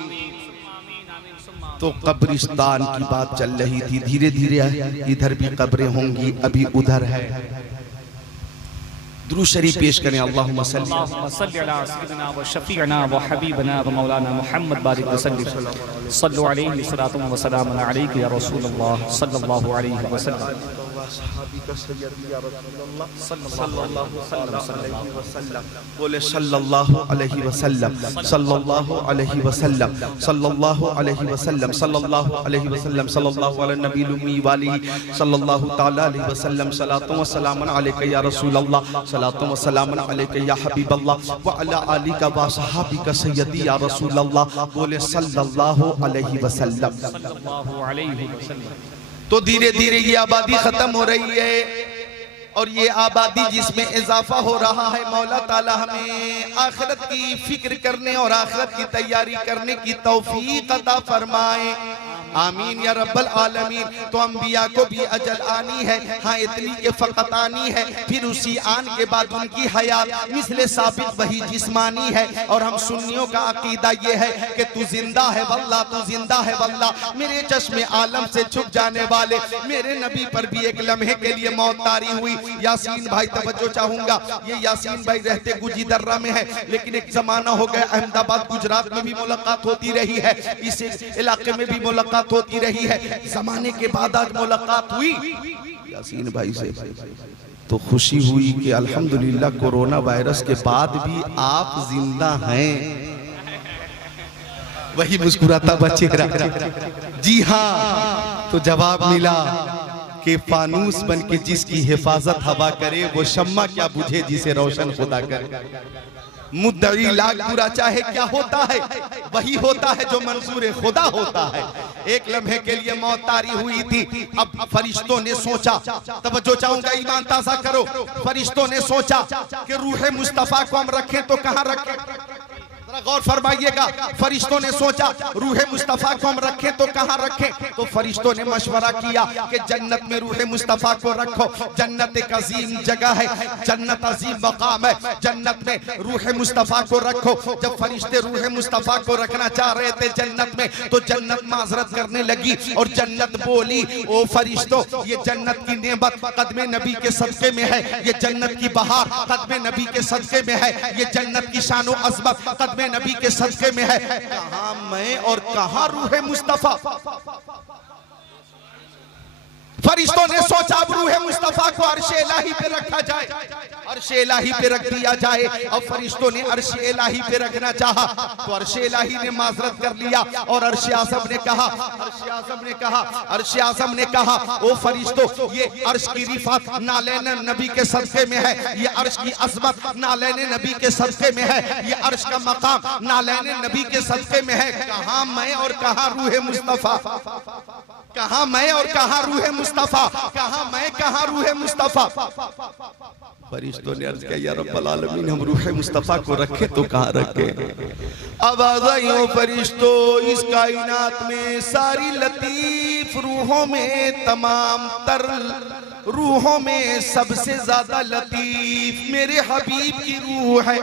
तो कब्रिस्तान की बात चल रही थी, धीरे धीरे इधर भी कब्रें होंगी, अभी उधर है। दुरूद शरीफ पेश करें। अल्लाहुम्मा सल्ली अला सय्यिदिना व शफीअना व हबीबना व मौलाना मुहम्मद बारिक वसल्लम सल्लल्लाहु अलैहि व सल्लम व सलाम अलैका या रसूलल्लाह सल्लल्लाहु अलैहि वसल्लम। वासहाबिका सय्यदी या रसूलल्लाह सल्लल्लाहु अलैहि वसल्लम। बोले सल्लल्लाहु अलैहि वसल्लम, सल्लल्लाहु अलैहि वसल्लम, सल्लल्लाहु अलैहि वसल्लम, सल्लल्लाहु अलैहि वसल्लम, सल्लल्लाहु अला नबील उम्मी वाली सल्लल्लाहु ताला अलैहि वसल्लम। सलातु व सलामुन अलैका या रसूलल्लाह, सलातु व सलामुन अलैका या हबीबल्लाह व अला आलिका व सहाबिका सय्यदी या रसूलल्लाह। बोले सल्लल्लाहु अलैहि वसल्लम। तो धीरे धीरे ये आबादी खत्म हो रही है और ये आबादी जिसमें इजाफा हो रहा है, मौला ताला हमें आखिरत की फिक्र करने और आखिरत की तैयारी करने की तौफीक अता फरमाए। आमीन या रब्बल आलमीन। तो अंबिया को भी अजल आनी है, हाँ इतनी के फकत आनी है, फिर उसी आन के बाद उनकी हयात मिसले साबित वही जिस्मानी है। और हम सुन्नियों का अकीदा ये है कि तू जिंदा है वल्लाह, तू जिंदा है वल्लाह। मेरे चश्मे आलम से छुप जाने वाले मेरे नबी पर भी एक लम्हे के लिए मौत तारी हुई। यासीन भाई तवज्जो चाहूंगा, ये यासीन भाई रहते गुजी दर्रा में है, लेकिन एक जमाना हो गया अहमदाबाद गुजरात में भी मुलाकात होती रही है, इस इलाके में भी मुलाकात होती रही है। जमाने के बाद आज मुलाकात हुई यासीन भाई से, तो खुशी हुई कि अल्हम्दुलिल्लाह कोरोना वायरस के बाद भी आप जिंदा हैं। वही मुस्कुराता बचेरा। जी हाँ, तो जवाब मिला कि फानूस बन के जिसकी हिफाजत हवा करे, वो शम्मा क्या बुझे जिसे रोशन खुदा करे। मुद्दई लाख बुरा चाहे क्या होता है, वही होता है जो मंजूर खुदा होता है। एक लम्हे के लिए मौत तारी हुई थी। अब फरिश्तों ने सोचा, तवज्जो चाहूंगा, ईमान ताज़ा करो। फरिश्तों ने सोचा कि रूह मुस्तफा को हम रखें तो कहां रखें, गौर फरमाइएगा। फरिश्तों ने सोचा रूह मुस्तफा को हम रखें तो कहां रखें। तो फरिश्तों ने मशवरा किया कि जन्नत में रूह मुस्तफा को रखो, जन्नत एक अजीम जगह है, जन्नत अजीम मकाम है, जन्नत में रूह मुस्तफा को रखो। जब फरिश्ते रूह मुस्तफा को रखना चाह रहे थे जन्नत में, तो जन्नत माजरत करने लगी और जन्नत बोली, ओ फरिश्तों, ये जन्नत की नेमत कदमे नबी के सदके में है, ये जन्नत की बहार कदमे नबी के सदके में है, ये जन्नत की शान व अज़मत कदमे नबी के सदके में है। कहां मैं और कहां रूह मुस्तफा। फरिश्तों ने सोचा अब रूह मुस्तफा को अर्श इलाही पे रखा जाए, अर्श इलाही पे रख दिया जाए। अब फरिश्तों ने अर्श इलाही पे रखना चाहा तो अर्श इलाही ने माजरत कर लिया और अर्श आज़म ने कहा, अर्श आज़म ने कहा, अर्श आज़म ने कहा, ओ फरिश्तों, ये अर्श की रिफात नालैन नबी के सदके में है, ये अर्श की अज़मत नालैन नबी के सदके में है, ये अर्श का मकाम नालैन नबी के सदके में है। कहां मैं और कहां रूह मुस्तफा, कहां मैं और कहां रूह मुस्तफा, कहां मैं कहां रूह मुस्तफा। फरिश्तों ने अर्ज किया, या रब्बल आलमीन, हम रूह मुस्तफा को रखे तो कहां रखे। आवाज़ आई, ओ फरिश्तों, इस कायनात में सारी लतीफ रूहों में, तमाम तर रूहों में सबसे ज्यादा लतीफ मेरे हबीब की रूह है।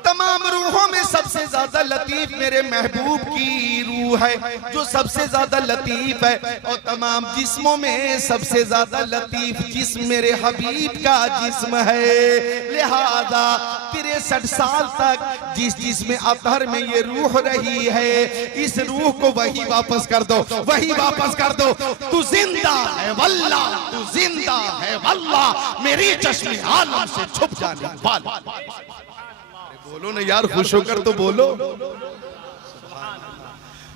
तमाम रूहों में सबसे ज्यादा लतीफ मेरे महबूब की रूह है, जो सबसे ज्यादा लतीफ है। और तमाम जिस्मों में सबसे ज्यादा लतीफ जिस्म मेरे हबीब का जिस्म है। लिहाजा 63 साल तक जिस जिस्म अतहर में ये रूह रही है, इस रूह को वही वापस कर दो, वही वापस कर दो। तू जिंदा है वल्लाह, तू जिंदा है वल्लाह, मेरी चश्मे आलम से छुप जाने वाला। बोलो ना यार, खुश होकर तो बोलो।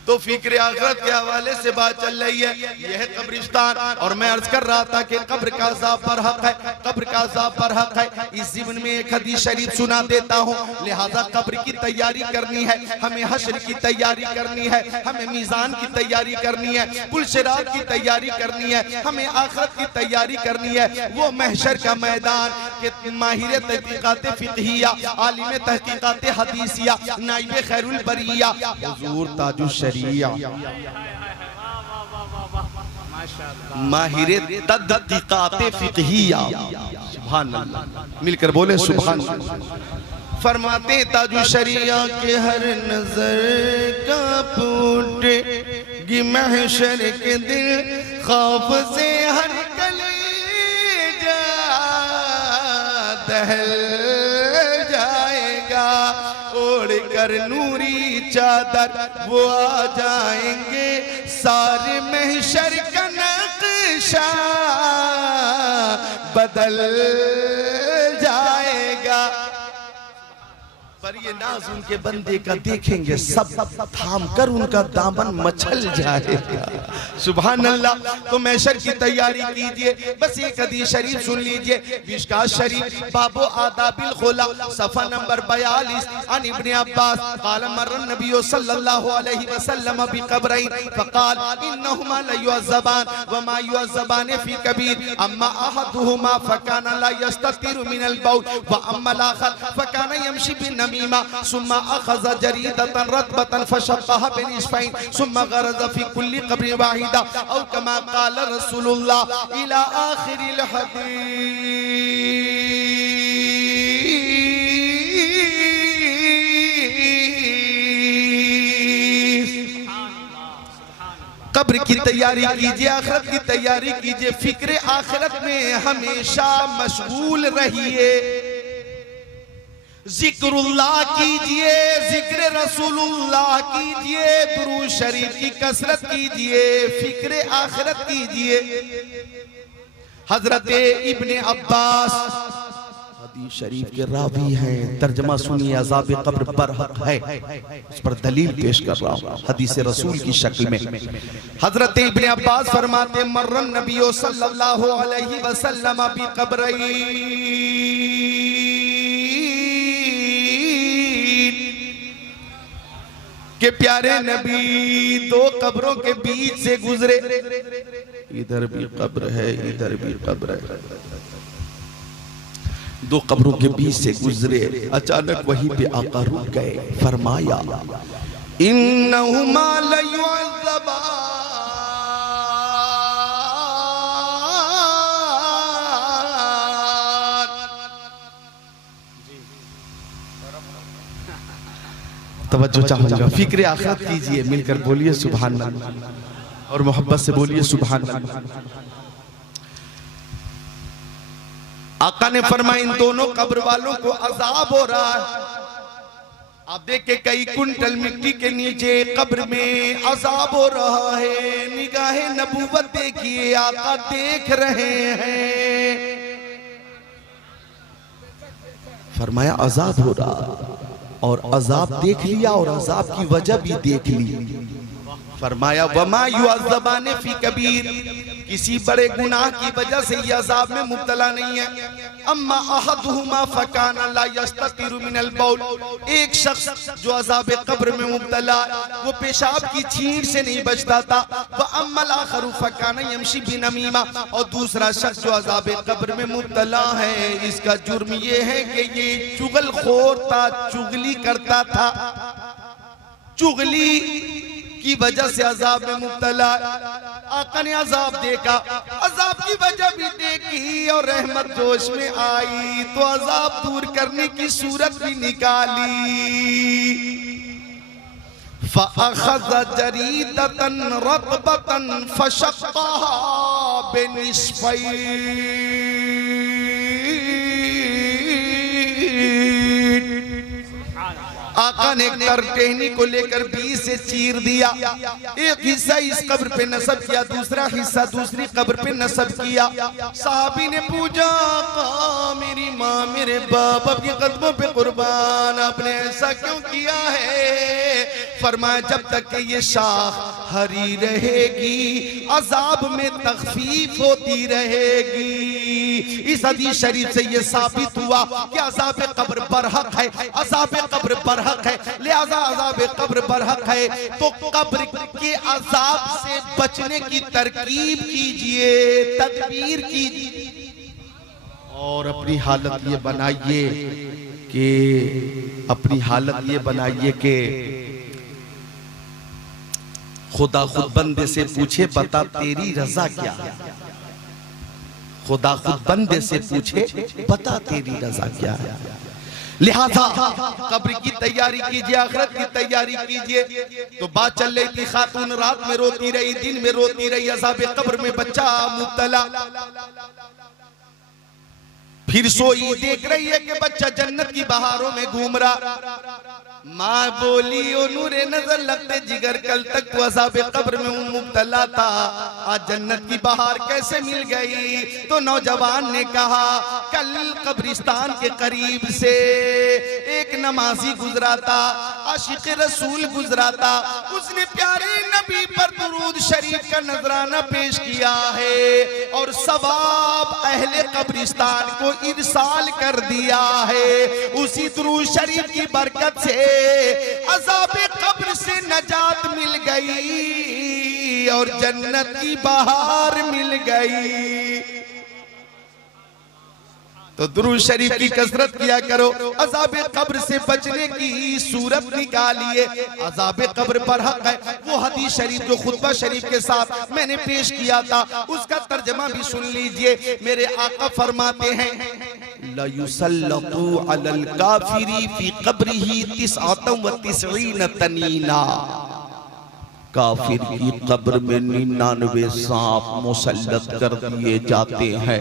तो फिक्र आखिरत के हवाले से बात चल रही है, यह है कब्रिस्तान। और मैं अर्ज कर रहा था कि कब्र का अज़ाब बरहक है, कब्र का अज़ाब बरहक है। इस जीवन में एक हदीस शरीफ सुना देता हूँ। लिहाजा कब्र की तैयारी करनी है, हमें हश्र की तैयारी करनी है, हमें मीज़ान की तैयारी करनी है, पुलसिरात की तैयारी करनी है, हमें आखिरत की तैयारी करनी है। वो महशर का मैदान के माहिर तहकीकात फ़िक़हिया, आलिम तहकीकात हदीसिया, नाइब खैरुल बरिया हुज़ूर ताजुश शरिया, माहिर तहकीकात फ़िक़हिया, सुभान अल्लाह, मिलकर बोले सुभान अल्लाह। फरमाते ताजुश शरिया के हर नजर का फूटे महशर के दिल खौफ से हर कलेजा दहल जाएगा। ओढ़ कर नूरी चादर वो आ जाएंगे, सारे महशर का नक्शा बदल जाएगा। पर ये नाज उनके बंदे का देखेंगे सब थाम कर उनका दामन मचल जाएगा। सुभान अल्लाह। तो महशर की तैयारी कीजिए। बस एक हदीस शरीफ सुन लीजिए, मिशकात शरीफ बाबो आदाबिल खुला सफा नंबर 42 अन इब्न अब्बास क़ाल मर्र नबी सल्लल्लाहु अलैहि वसल्लम बिक़ब्रैन फ़क़ाल इन्नहुमा लयुअज़्ज़बान व मा युअज़्ज़बान फ़ी कबीर अम्मा अहदुहुमा फ़काना ला यस्ततिरु मिनल बौल व अम्मा आखर फ़काना यमशी बिन नमीमा सुम्मा अखज़ जरीदतन रतबतन फशक़्क़हा बिनिस्फ़ैन सुम्मा गरज़ फ़ी कुल्ली क़ब्रिन वाहिदा औ कमा क़ाल रसूलुल्लाह इला आखिरिल हदीस। कब्र की तैयारी कीजिए, आखिरत की तैयारी कीजिए, फिक्र आखिरत में हमेशा मशगूल रहिए। जिक्रुल्लाह कीजिए, जिक्र रसूलुल्लाह कीजिए, दुरूद शरीफ की कसरत कीजिए, फिक्र आखिरत कीजिए। हजरत इब्ने अब्बास हदीस शरीफ के रावी हैं, तर्जमा सुनिए, अज़ाब कब्र बरहक है, उस पर दलील पेश कर रहा हूँ हदीस रसूल की शक्ल में। हजरत इब्ने अब्बास फरमाते मर्रन नबी सल्लल्लाहु अलैहि वसल्लम बिक़ब्रैन के प्यारे नबी दो कब्रों के बीच से गुजरे। इधर भी कब्र है, इधर भी कब्र है, दो कब्रों के बीच से गुजरे। अचानक वहीं पे आका रुक गए, फरमाया इन्नहुमा लयुअज़्ज़बान तवज्जो चाहूंगा। फिक्र आखिरत कीजिए, मिलकर बोलिए सुभान अल्लाह और मोहब्बत से बोलिए सुभान अल्लाह। आका ने फरमाया इन दोनों कब्र वालों को अजाब हो रहा है। आप देखे कई कुंटल मिट्टी के नीचे कब्र में अजाब हो रहा है। निगाहे नबूवत देखिए, आका देख रहे हैं। फरमाया अजाब हो रहा और अजाब देख लिया और अजाब की वजह भी देख ली। फरमाया वमा युअज़्ज़बान फी कबीर, किसी बड़े गुनाह की वजह से ये अजाब में मुब्तला नहीं है। अम्मा अहदुहुमा फकाना ला यस्ततिरु मिनल बौल, एक शख्स जो अजाब कब्र में मुब्तला वो पेशाब की छींट से नहीं बचता था। व अम्मा आखर फकाना यमशी बिनमीमा, और दूसरा शख्स जो अजाब कब्र में मुब्तला है इसका जुर्म ये है कि ये चुगलखोर था, चुगली करता था। चुगली की वजह से अजाब में मुब्तला। आका ने अजाब देखा, अजाब की वजह भी देखी और रहमत जोश में आई तो अजाब दूर करने की सूरत भी निकाली। फ़अख़ज़ जरीदतन रतबतन फ़शक़्क़हा बिनिस्फ़ैन, आका ने टहनी को लेकर 20 से चीर दिया। एक हिस्सा इस कब्र पे नस्ब किया, दूसरा हिस्सा दूसरी कब्र पे नस्ब किया। साहबी ने पूछा मेरी माँ मेरे बाप अपने कदमों पे कुर्बान, आपने ऐसा क्यों किया है? फरमाया जब तक कि ये शाख हरी रहेगी अजाब में तखफीफ होती रहेगी। इस हदीस शरीफ से ये साबित हुआ कि अजाब कब्र बरहक है, अजाब कब्र बरहक है, लिहाजा अजाब कब्र बरहक है तो कब्र के अजाब से बचने की तरकीब कीजिए, तदबीर कीजिए और अपनी हालत ये बनाइए कि खुदा खुद बंदे से पूछे बता तेरी रजा क्या है। खुदा खुद बंदे से पूछे बता तेरी रजा क्या है। लिहाजा कब्र की तैयारी कीजिए, आखिरत की तैयारी कीजिए। तो बात चल रही थी, खातून रात में रोती रही, दिन में रोती रही, अज़ाब कब्र में बच्चा मुब्तला। फिर सोई, देख रही है कि बच्चा जन्नत की बहारों में घूम रहा। माँ बोली ओ नूरे नजर लगते जिगर, कल तक तो अज़ाबे कब्र में मुब्तला था, आज जन्नत की बहार कैसे मिल गई। तो नौजवान ने कहा कल कब्रिस्तान के करीब से एक नमाजी गुजरा था, आशिक रसूल गुजरा था, उसने प्यारे नबी पर दुरूद शरीफ का नजराना पेश किया है और सवाब अहले कब्रिस्तान को इरसाल कर दिया है। उसी दुरूद शरीफ की बरकत से अज़ाबे कब्र से नजात मिल गई और जन्नत की बहार मिल गई। तो दुरूद शरीफ की कसरत किया करो, अज़ाबे कब्र से बचने की सूरत निकालिए। अज़ाबे कब्र पर हक है, वो हदीस शरीफ जो खुतबा शरीफ के साथ मैंने पेश किया था उसका तर्जमा भी सुन लीजिए। मेरे आका फरमाते हैं ला युसल्लतु अलल काफिरी फी कब्रिही 99 तनीना, काफिर की कब्र में 99 सांप मुसल्लत कर दिए जाते हैं।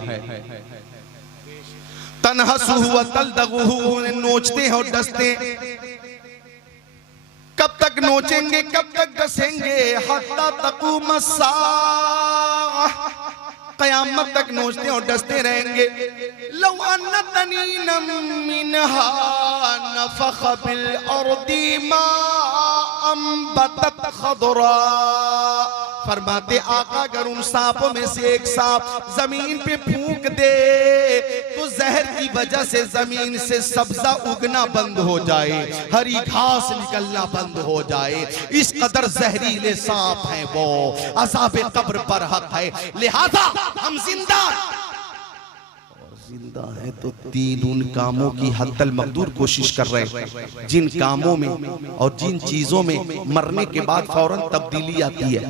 तनहसुहु व तलदगुहु, उन्हें नोचते हैं और डसते। कब तक नोचेंगे, कब तक डसेंगे? हत्ता तक़ूम अस्साअह, क़यामत तक नोचते और डसते रहेंगे। लौ अन्न तनीनम मिनहा नफ़ख़ बिल अर्दि मा अंबतत खदरा। फरमाते आका अगर उन सांपों में से एक सांप जमीन पे फूंक दे तो जहर की वजह से जमीन से सब्जा उगना बंद हो जाए, हरी घास निकलना बंद हो जाए। इस कदर जहरीले सांप हैं वो, अज़ाबे कब्र पर हक है। लिहाजा हम जिंदा है तो तीन उन कामों की हद्दल मकदूर कोशिश कर रहे हैं जिन कामों में और जिन चीजों में मरने के बाद फौरन तब्दीली आती है।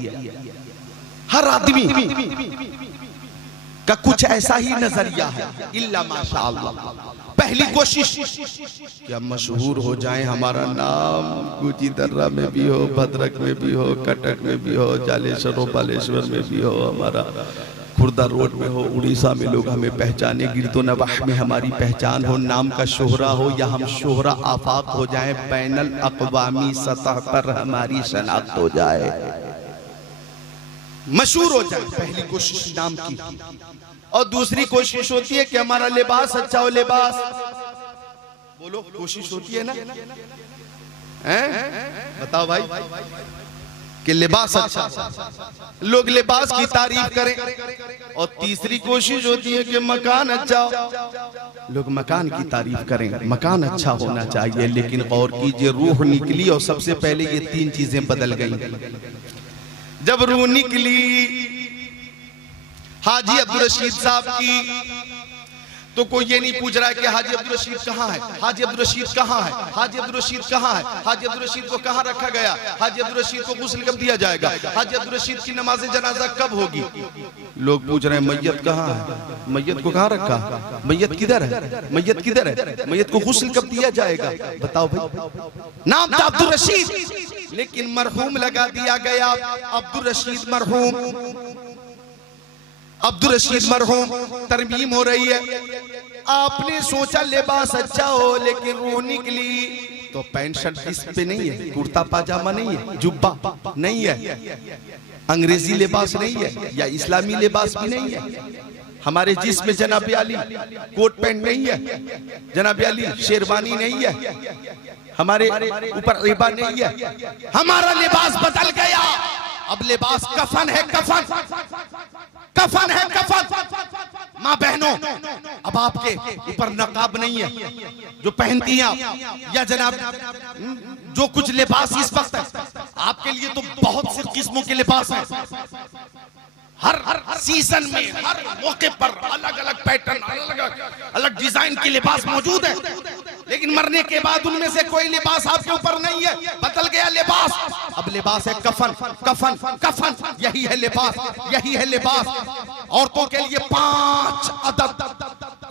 हर आदमी का कुछ ऐसा ही नजरिया है, इल्ला माशाअल्लाह। पहली कोशिश क्या मशहूर हो जाए, हमारा नाम कुछ दर्रा में भी हो, भद्रक में भी हो, कटक में भी हो, जालेश्वर बालेश्वर में भी हो, हमारा खुर्दा रोड में हो, उड़ीसा में लोग हमें पहचाने, गिरदो नवाह में हमारी पहचान हो, नाम का शोहरा हो या हम शोहरा आफाक हो जाए, बैनल अक़वामी सतह पर हमारी शनाख्त हो जाए, मशहूर हो जाए। पहली कोशिश नाम की। और दूसरी कोशिश होती है कि हमारा लिबास अच्छा हो। लिबास बोलो, कोशिश होती है ना, बताओ भाई कि लिबास अच्छा, लोग लिबास की तारीफ करें। और तीसरी कोशिश होती है कि मकान अच्छा, लोग मकान की तारीफ करें। मकान अच्छा होना चाहिए, लेकिन गौर कीजिए रूह निकली और सबसे पहले ये तीन चीजें बदल गई। जब रूह निकली हाजी अब्दुल रशीद साहब की, तो कोई ये नहीं पूछ रहा है कि हाजी अब्दुल रशीद कहाँ है, हाजी अब्दुल रशीद कहाँ है, हाजी अब्दुल रशीद कहाँ है, हाजी अब्दुल रशीद को कहाँ रखा गया, हाजी अब्दुल रशीद को गुस्ल कब दिया जाएगा, हाजी अब्दुल रशीद की नमाज जनाजा कब होगी। लोग पूछ रहे हैं मैयत कहाँ है, मैयत को कहाँ रखा, मैयत किधर है, मैयत किधर है, मैयत को गुस्ल कब दिया जाएगा। बताओ भाई, नाम था अब्दुल रशीद लेकिन मरहूम लगा दिया गया। अब्दुल रशीद मरहूम, अब्दुल रशीद मरहूम, तरमीम हो रही है। आपने सोचा लिबास अच्छा हो, लेकिन रूह निकली तो पैंट शर्ट इस पे नहीं है, कुर्ता पाजामा नहीं है, जुब्बा नहीं है, अंग्रेजी लिबास नहीं है या इस्लामी लिबास भी नहीं है। हमारे जिस्म जनाब अली कोट पैंट नहीं है, जनाब अली शेरवानी नहीं है, हमारे ऊपर रिबा नहीं है। हमारा लिबास बदल गया। अब लिबास कफन है, कफन, कफन है, कफन। माँ बहनों, अब आपके ऊपर नकाब नहीं है जो पहनती हैं आप, या जनाब जो कुछ लिबास इस वक्त है आपके लिए, तो बहुत से किस्मों के लिबास हैं। हर सीजन में, हर मौके पर अलग अलग पैटर्न, अलग अलग डिजाइन के लिबास मौजूद है, लेकिन मरने के बाद उनमें से कोई लिबास आपके ऊपर नहीं है। बदल गया लिबास। अब लिबास है कफन, कफन, कफन। यही है लिबास, यही है लिबास। औरतों के लिए 5 अदद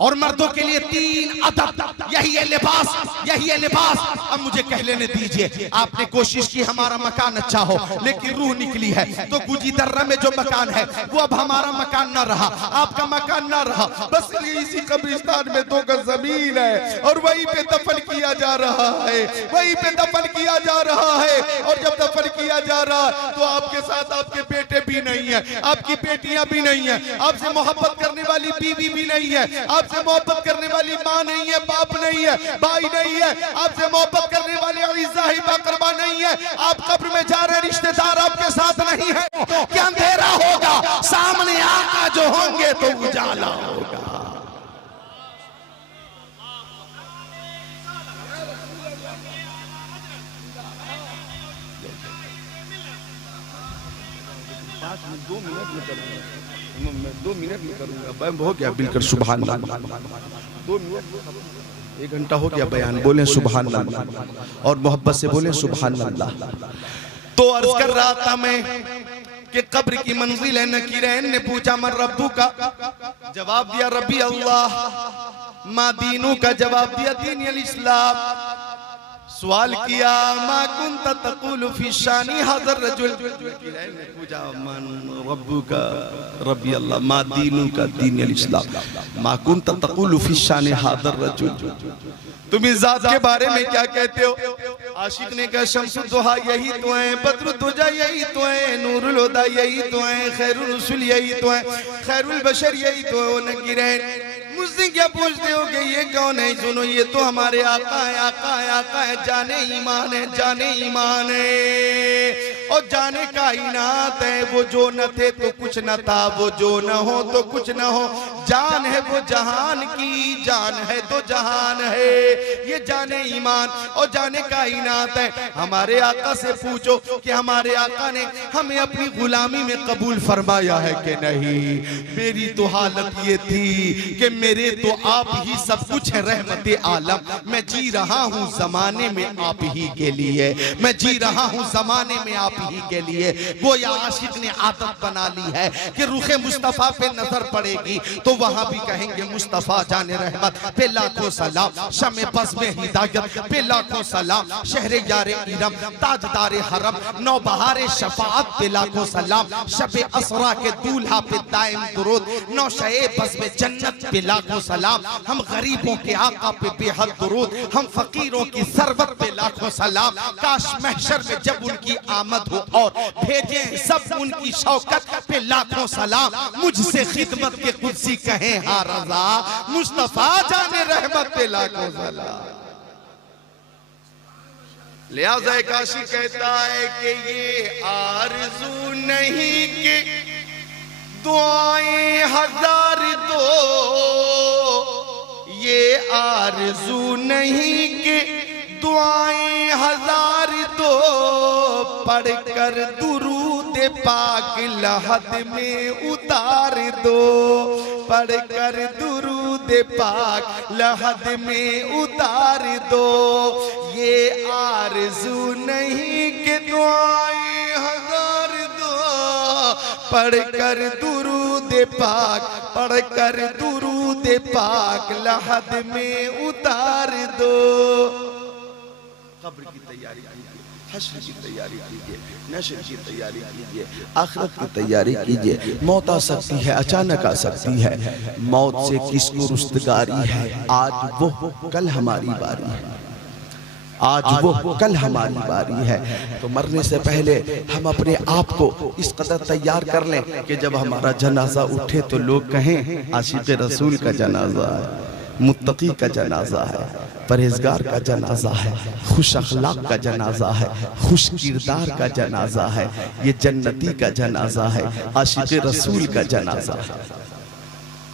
और मर्दों के लिए 3 अदब, यही है लिबास, यही है लिबास। अब मुझे कह लेने दीजिए, आपने कोशिश की हमारा मकान अच्छा हो, लेकिन रूह निकली है तो गुजी दर्रा में जो मकान है वो अब हमारा मकान ना रहा, आपका मकान ना रहा। बस इसी कब्रिस्तान में 2 गज जमीन है और वहीं पे दफन किया जा रहा है, वहीं पे दफन किया जा रहा है। और जब दफन किया जा रहा है तो आपके साथ आपके बेटे भी नहीं है, आपकी बेटियां भी नहीं है, आपसे मोहब्बत करने वाली बीवी भी नहीं है, आपसे मोहब्बत करने वाली माँ नहीं है, बाप नहीं है, भाई नहीं है, आपसे मोहब्बत करने वाली अज़ीज़ा करबा नहीं है। आप कब्र में जा रहे, रिश्तेदार आपके साथ नहीं है, क्या अंधेरा होगा, सामने आका जो होंगे तो उजाला होगा। मैं 2 मिनट में करूंगा, हो गया बिल्कुल। सुभान अल्लाह, 2 मिनट 1 घंटा हो गया बयान। बोले सुभान अल्लाह और मोहब्बत से बोले सुभान अल्लाह। तो अर्ज कर रहा था मैं कि कब्र की मंजिल है। नकीरैन ने पूछा मन रब्बू का, जवाब दिया रब्बी अल्लाह। मा दीनू का जवाब दिया दीन अल इस्लाम। सवाल किया मा कुंत तक़ूलु फी शानी हाज़र रजुल, नकीरैन ने पूछा मन रब्बू का रब्बी अल्लाह, मा दीनू का दीन अल इस्लाम, मा कुंत तक़ूलु फी शानी हाज़र रजुल, तुम इस जात के बारे में क्या कहते हो? आशिक ने कहा शम्सुद दुहा यही तो है, बद्रुद दुजा यही तो है, नूरुल हुदा यही तो है, खैरुल रसूल यही तो है, खैरुल बशर यही तो है। नकीरैन मुझसे क्या पूछते हो कि ये कौन है? सुनो, ये तो हमारे आका है, आका है, आका है, जाने ईमान है, जाने ईमान है और जाने कायनात है। वो जो न थे तो कुछ न था, वो जो न हो तो कुछ न हो, जान है वो जहान की, जान है तो जहान है। ये जाने ईमान और जाने कायनात है। हमारे आका से पूछो कि हमारे आका ने हमें अपनी गुलामी में कबूल फरमाया है कि नहीं। मेरी तो हालत ये थी कि मेरे तो आप ही सब कुछ है, रहमते आलम। मैं जी रहा हूँ जमाने में आप ही के लिए, मैं जी रहा हूँ जमाने में आप ही के लिए। वो या आशिक ने आदत बना ली है कि रुखे मुस्तफा पे नजर पड़ेगी तो वहां भी कहेंगे मुस्तफा जाने रहमत पे लाखों सलाम, शमे बस में हिदायत पे लाखों सलाम, शहरे यारे इरम ताजदारे हरम, नौबहारे शफाअत पे लाखों सलाम, शबे असरा के दूल्हा पे दायम दुरूद, नौशए बस में जन्नत पे लाखों सलाम। हम गरीबों के आका पे बेहद दुरूद, हम फकीरों की सरबत पे लाखों सलाम। काश महशर में जब उनकी आमद हो और भेजे सब उनकी शौकत पे लाखों सलाम। मुझसे खिदमत के कुदसी कहे हाँ रजा, मुस्तफा जाने रहमत पे लाखों सलाम। लिहाजा एक आशिक कहता है कि ये आरज़ू नहीं कि दुआएं 1000 दो, ये आरज़ू नहीं कि दुआएं 1000 दो, पढ़कर दुरूद पाक लहद में उतार दो, पढ़कर दुरूद पाक लहद में उतार दो। ये आरज़ू नहीं कि दुआएं 1000 दो, पढ़कर दुरूद पाक, पढ़कर दुरूद पाक लहद में उतार दो। कब्र की तैयारी कीजिए, हश्र की तैयारी कीजिए, नश्र की तैयारी कीजिए, आखिरत की तैयारी कीजिए। मौत आ सकती है, अचानक आ सकती है। मौत से किसको रुस्तगारी है? आज वो कल हमारी बारी है, आज वो कल हमारी बारी है। तो मरने से पहले हम अपने आप को इस कदर तैयार कर लें कि जब हमारा जनाजा उठे तो लोग कहें आशिक रसूल का जनाजा है, मुत्तकी का जनाजा है, परहेजगार का जनाजा है, खुश अखलाक का जनाजा है, खुश किरदार का जनाजा है, ये जन्नती का जनाजा है, आशिक रसूल का जनाजा है।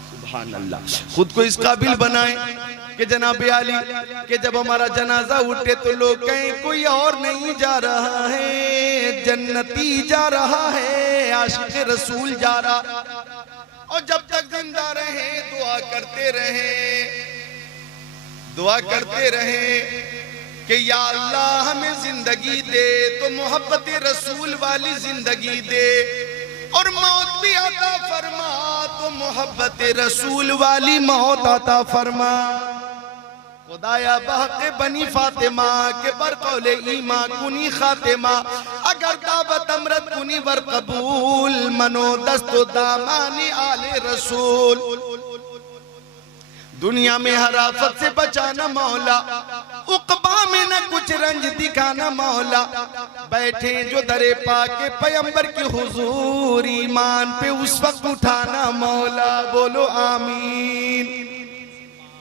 सुभान अल्लाह। खुद को इस काबिल बनाएं कि जनाब आली कि जब हमारा जनाजा उठे तो लोग कहें कोई और नहीं जा रहा है, जन्नती जा रहा है, आशिक रसूल जा रहा। और जब तक जिंदा रहे दुआ करते रहे, दुआ करते रहे कि या अल्लाह हमें जिंदगी दे तो मोहब्बत रसूल वाली जिंदगी दे, और मौत भी अता फरमा तो मोहब्बत रसूल वाली मौत अता फरमा। खुदाया बहक़ बनी फातिमा के बरकौले ईमा कुनी खातिमा, अगर दावत अमरत कुनी वर कबूल, मनो दस्तो दामानी आले रसूल। दुनिया में हर आफत से बचाना मौला, उक़बा में न कुछ रंज दिखाना मौला। बैठे जो दरे पाके पैगंबर के हुजूर, ईमान पे उस वक्त उठाना मौला। बोलो आमीन।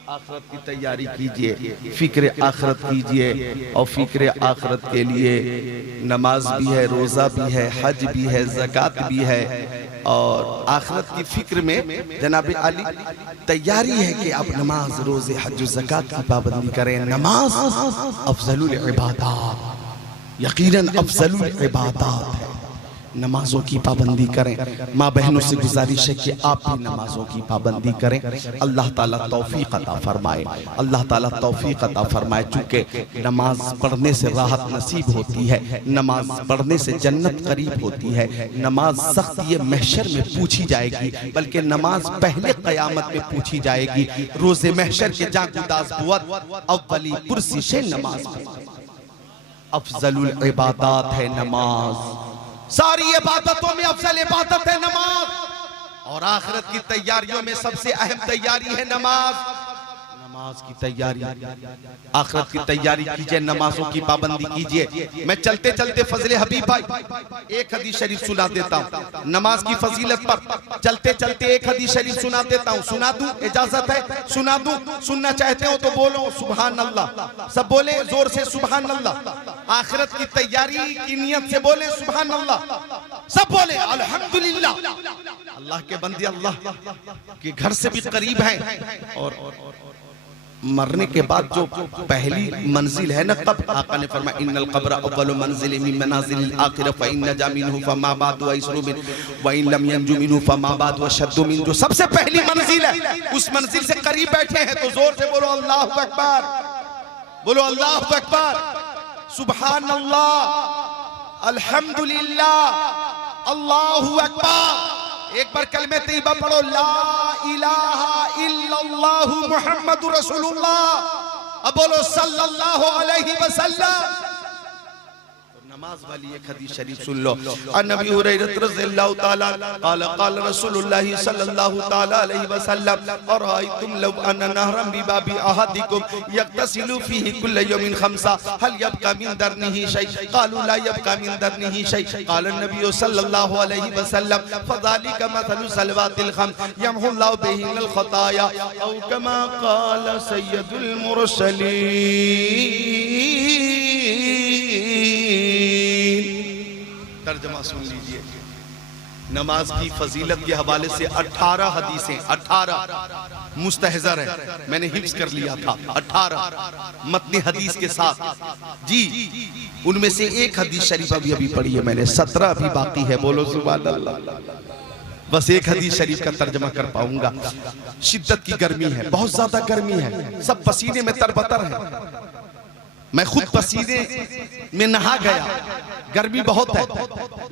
आखिरत की तैयारी कीजिए, फिक्र आखिरत कीजिए, और फिक्र आखिरत के लिए नमाज भी है, रोज़ा भी है, हज भी है, ज़कात भी है। और आखिरत की फिक्र में जनाब अली तैयारी है कि आप नमाज, रोज़े, हज, ज़कात की पाबंदी करें। नमाज अफजलुल इबादत, यकीनन अफजलुल इबादत है। नमाजों की पाबंदी करें। माँ बहनों से गुजारिश है कि आप भी नमाजों की पाबंदी करें। अल्लाह ताला तौफीक अता फरमाए, अल्लाह ताला तौफीक अता फरमाए। चूँकि नमाज पढ़ने से राहत नसीब होती है, नमाज पढ़ने से जन्नत करीब होती है। नमाज सख्त ये महशर में पूछी जाएगी, बल्कि नमाज पहले क़यामत में पूछी जाएगी। रोज़े महशर के जागुदास बुअत अव्वली कुर्सी से नमाज अफजलुल इबादत है नमाज। सारी इबादतों में अफजल इबादत है नमाज, और आखिरत की तैयारियों में सबसे अहम तैयारी है नमाज। नमाज की तैयारी, आखिरत की तैयारी कीजिए, नमाजों की पाबंदी कीजिए। मैं चलते चलते फजले हबीब भाई एक हदीस शरीफ सुना देता हूँ नमाज की फजीलत पर। चलते चलते एक हदीस शरीफ सुना देता हूँ। सुना दूं? इजाजत है? सुना दूं? सुनना चाहते हो तो बोलो सुभान अल्लाह। सब बोले जोर से सुभान अल्लाह। आखिरत की तैयारी की नियत से बोले सुभान अल्लाह। सब बोले अल्हम्दुलिल्लाह। अल्लाह के बंदे अल्लाह के घर से भी करीब हैं, और मरने के बाद जो पहली मंजिल है ना, कब आका ने फरमाया इन्नल क़ब्र अव्वलु मंजिल मिन मनाज़िलिल आखिरह फ़इन नजा मिन्हु फमा बादु अयसरु मिन व इन लम यंजु मिन्हु फमा बादु अशद्दु मिन। जो सबसे पहली मंजिल है, उस मंजिल से करीब बैठे हैं तो जोर से बोलो अल्लाहु अकबर, बोलो अल्लाहु अकबर, सुभान अल्लाह, अल्हम्दुलिल्लाह, अल्लाहु अकबर। एक बार कलमे तैयबा पढ़ो, ला इलाहा इल्लल्लाहु मुहम्मदुर रसूलुल्लाह। अब बोलो सल्लल्लाहु अलैहि वसल्लम। नमाज वाली एक हदीस शरीफ सुन लो। अन नबी हुरैरा रज़ियल्लाहु ताला क़ाल क़ाल रसूलुल्लाह सल्लल्लाहु ताला अलैहि वसल्लम अरायतुम लव अन नहरम बिबाबि अहदिकुम यग्तसिलु फीहि कुल्ल यौमिन खम्सा हल यबका मिन दरनिही शै क़ालू ला यबका मिन दरनिही शै क़ाल नबी सल्लल्लाहु अलैहि वसल्लम फज़ालिका मथलु सलवातिल खम्स यमहुल्लाहु बिहिल खताया औ कमा क़ाल सय्यदुल मुरसलीन। तर्जमा सुन लीजिए। नमाज की फजीलत के हवाले से 18 हदीसें, 18 मुस्तहज़र है, मैंने हिफ्ज़ कर लिया था 18 मतनी हदीस के साथ जी। उनमें से एक हदीस शरीफ अभी पढ़ी है मैंने, 17 अभी बाकी है। बोलो सुभान अल्लाह। बस एक हदीस शरीफ का तर्जमा कर पाऊंगा। शिद्दत की गर्मी है, बहुत ज्यादा गर्मी है, सब पसीने में तरबतर है। मैं खुद पसीने में नहा गया, गर्मी बहुत है,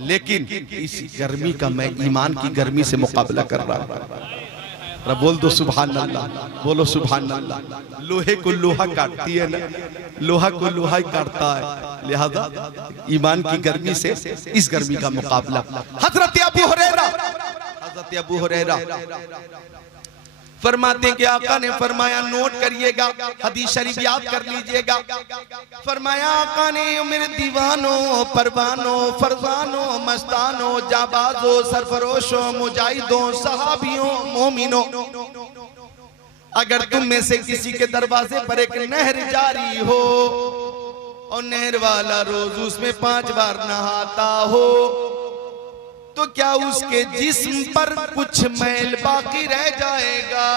लेकिन इस गर्मी का मैं ईमान की गर्मी से मुकाबला कर रहा हूं। बोल दो सुभान अल्लाह, बोलो सुभान अल्लाह। लोहे को लोहा काटती है ना, लोहा को लोहा ही काटता है, लिहाजा ईमान की गर्मी से इस गर्मी का मुकाबला। हजरत अबू हुरैरा फरमाते कि आका ने फरमाया, नोट करिएगा, हदीस शरीफ याद कर लीजिएगा। फरमाया आका ने, मेरे दीवानों, परवानों, फरजानों, मस्तानों, जाबाजों, सरफरोशों, मुजाहिदों, सहाबियों, मोमिनों, अगर तुम में से किसी के दरवाजे पर एक नहर जारी हो और नहर वाला रोज उसमें 5 बार नहाता हो, तो क्या उसके जिस्म पर कुछ मैल बाकी रह जाएगा?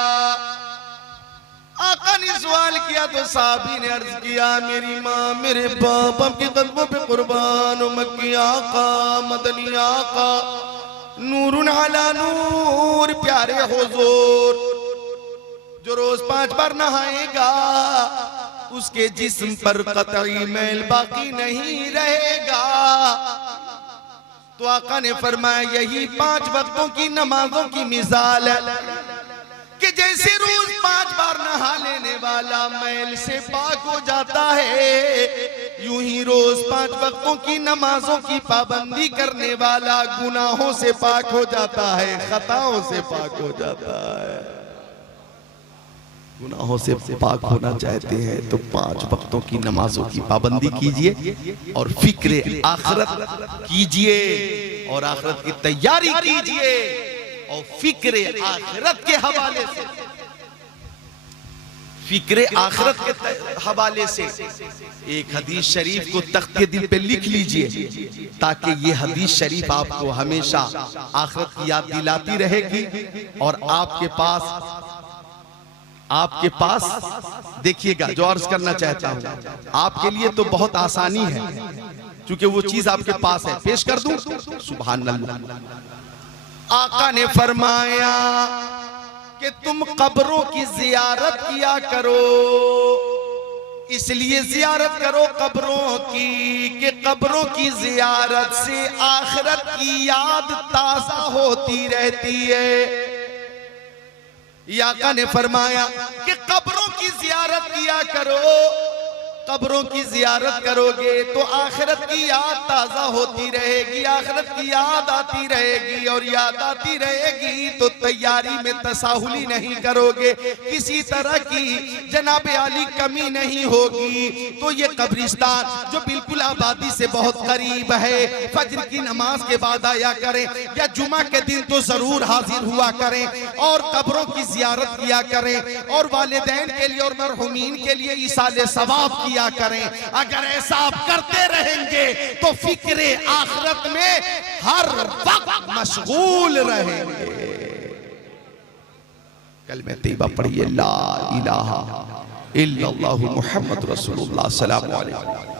आका ने सवाल किया तो साहबी ने अर्ज किया, मेरी माँ मेरे बाप आपके कदमों पे कुर्बान हो, मक्की आका, मदनी आका, नूरुन अला नूर, प्यारे हुजूर, जो रोज 5 बार नहाएगा उसके जिस्म पर कतई मैल बाकी नहीं रहेगा। तो आका ने फरमाया यही 5 वक्तों की नमाजों की मिसाल है कि जैसे रोज 5 बार नहा लेने वाला मैल से पाक हो जाता है, यूं ही रोज 5 वक्तों की नमाजों की पाबंदी करने वाला गुनाहों से पाक हो जाता है, खताओं से पाक हो जाता है। गुनाहों से पाक होना चाहते हैं तो 5 वक्तों की नमाजों की पाबंदी कीजिए और फिक्र आखिरत कीजिए और आखिरत की तैयारी कीजिए और फिक्र आखिरत के हवाले से, फिक्र आखिरत के हवाले से एक हदीस शरीफ को तख्ते दिल पे लिख लीजिए ताकि ये हदीस शरीफ आपको हमेशा आखिरत की याद दिलाती रहेगी। और आपके पास देखिएगा, जो अर्ज करना चाहता हूं आपके लिए तो बहुत आसानी है क्योंकि वो चीज आपके पास है। पेश कर दूं? सुभान अल्लाह। आका ने फरमाया कि तुम कब्रों की जियारत किया करो, इसलिए जियारत करो कब्रों की कि कब्रों की जियारत से आखिरत की याद ताजा होती रहती है। आका ने फरमाया कि कब्रों की जियारत किया करो, कब्रों की जियारत करोगे तो आखिरत की याद ताजा होती रहेगी, आखिरत की याद आती रहेगी और याद आती रहेगी तो तैयारी में तसाहुली नहीं करोगे, किसी तरह की जनाब आली कमी नहीं होगी। तो ये कब्रिस्तान जो बिल्कुल आबादी से बहुत करीब है, फजर की नमाज के बाद आया करें या जुमा के दिन तो जरूर हाजिर हुआ करें और कब्रों की जियारत किया करें और वालिदैन के लिए और मरहुमीन के लिए इसाले सवाब किया करें। अगर ऐसा आप करते रहेंगे तो फिक्र आखिरत में हर वक्त मशगूल रहेंगे। कलमे तैयबा पढ़िए, ला इलाहा इल्लल्लाहु मुहम्मद रसूलुल्लाह सल्लल्लाहु अलैहि वसल्लम।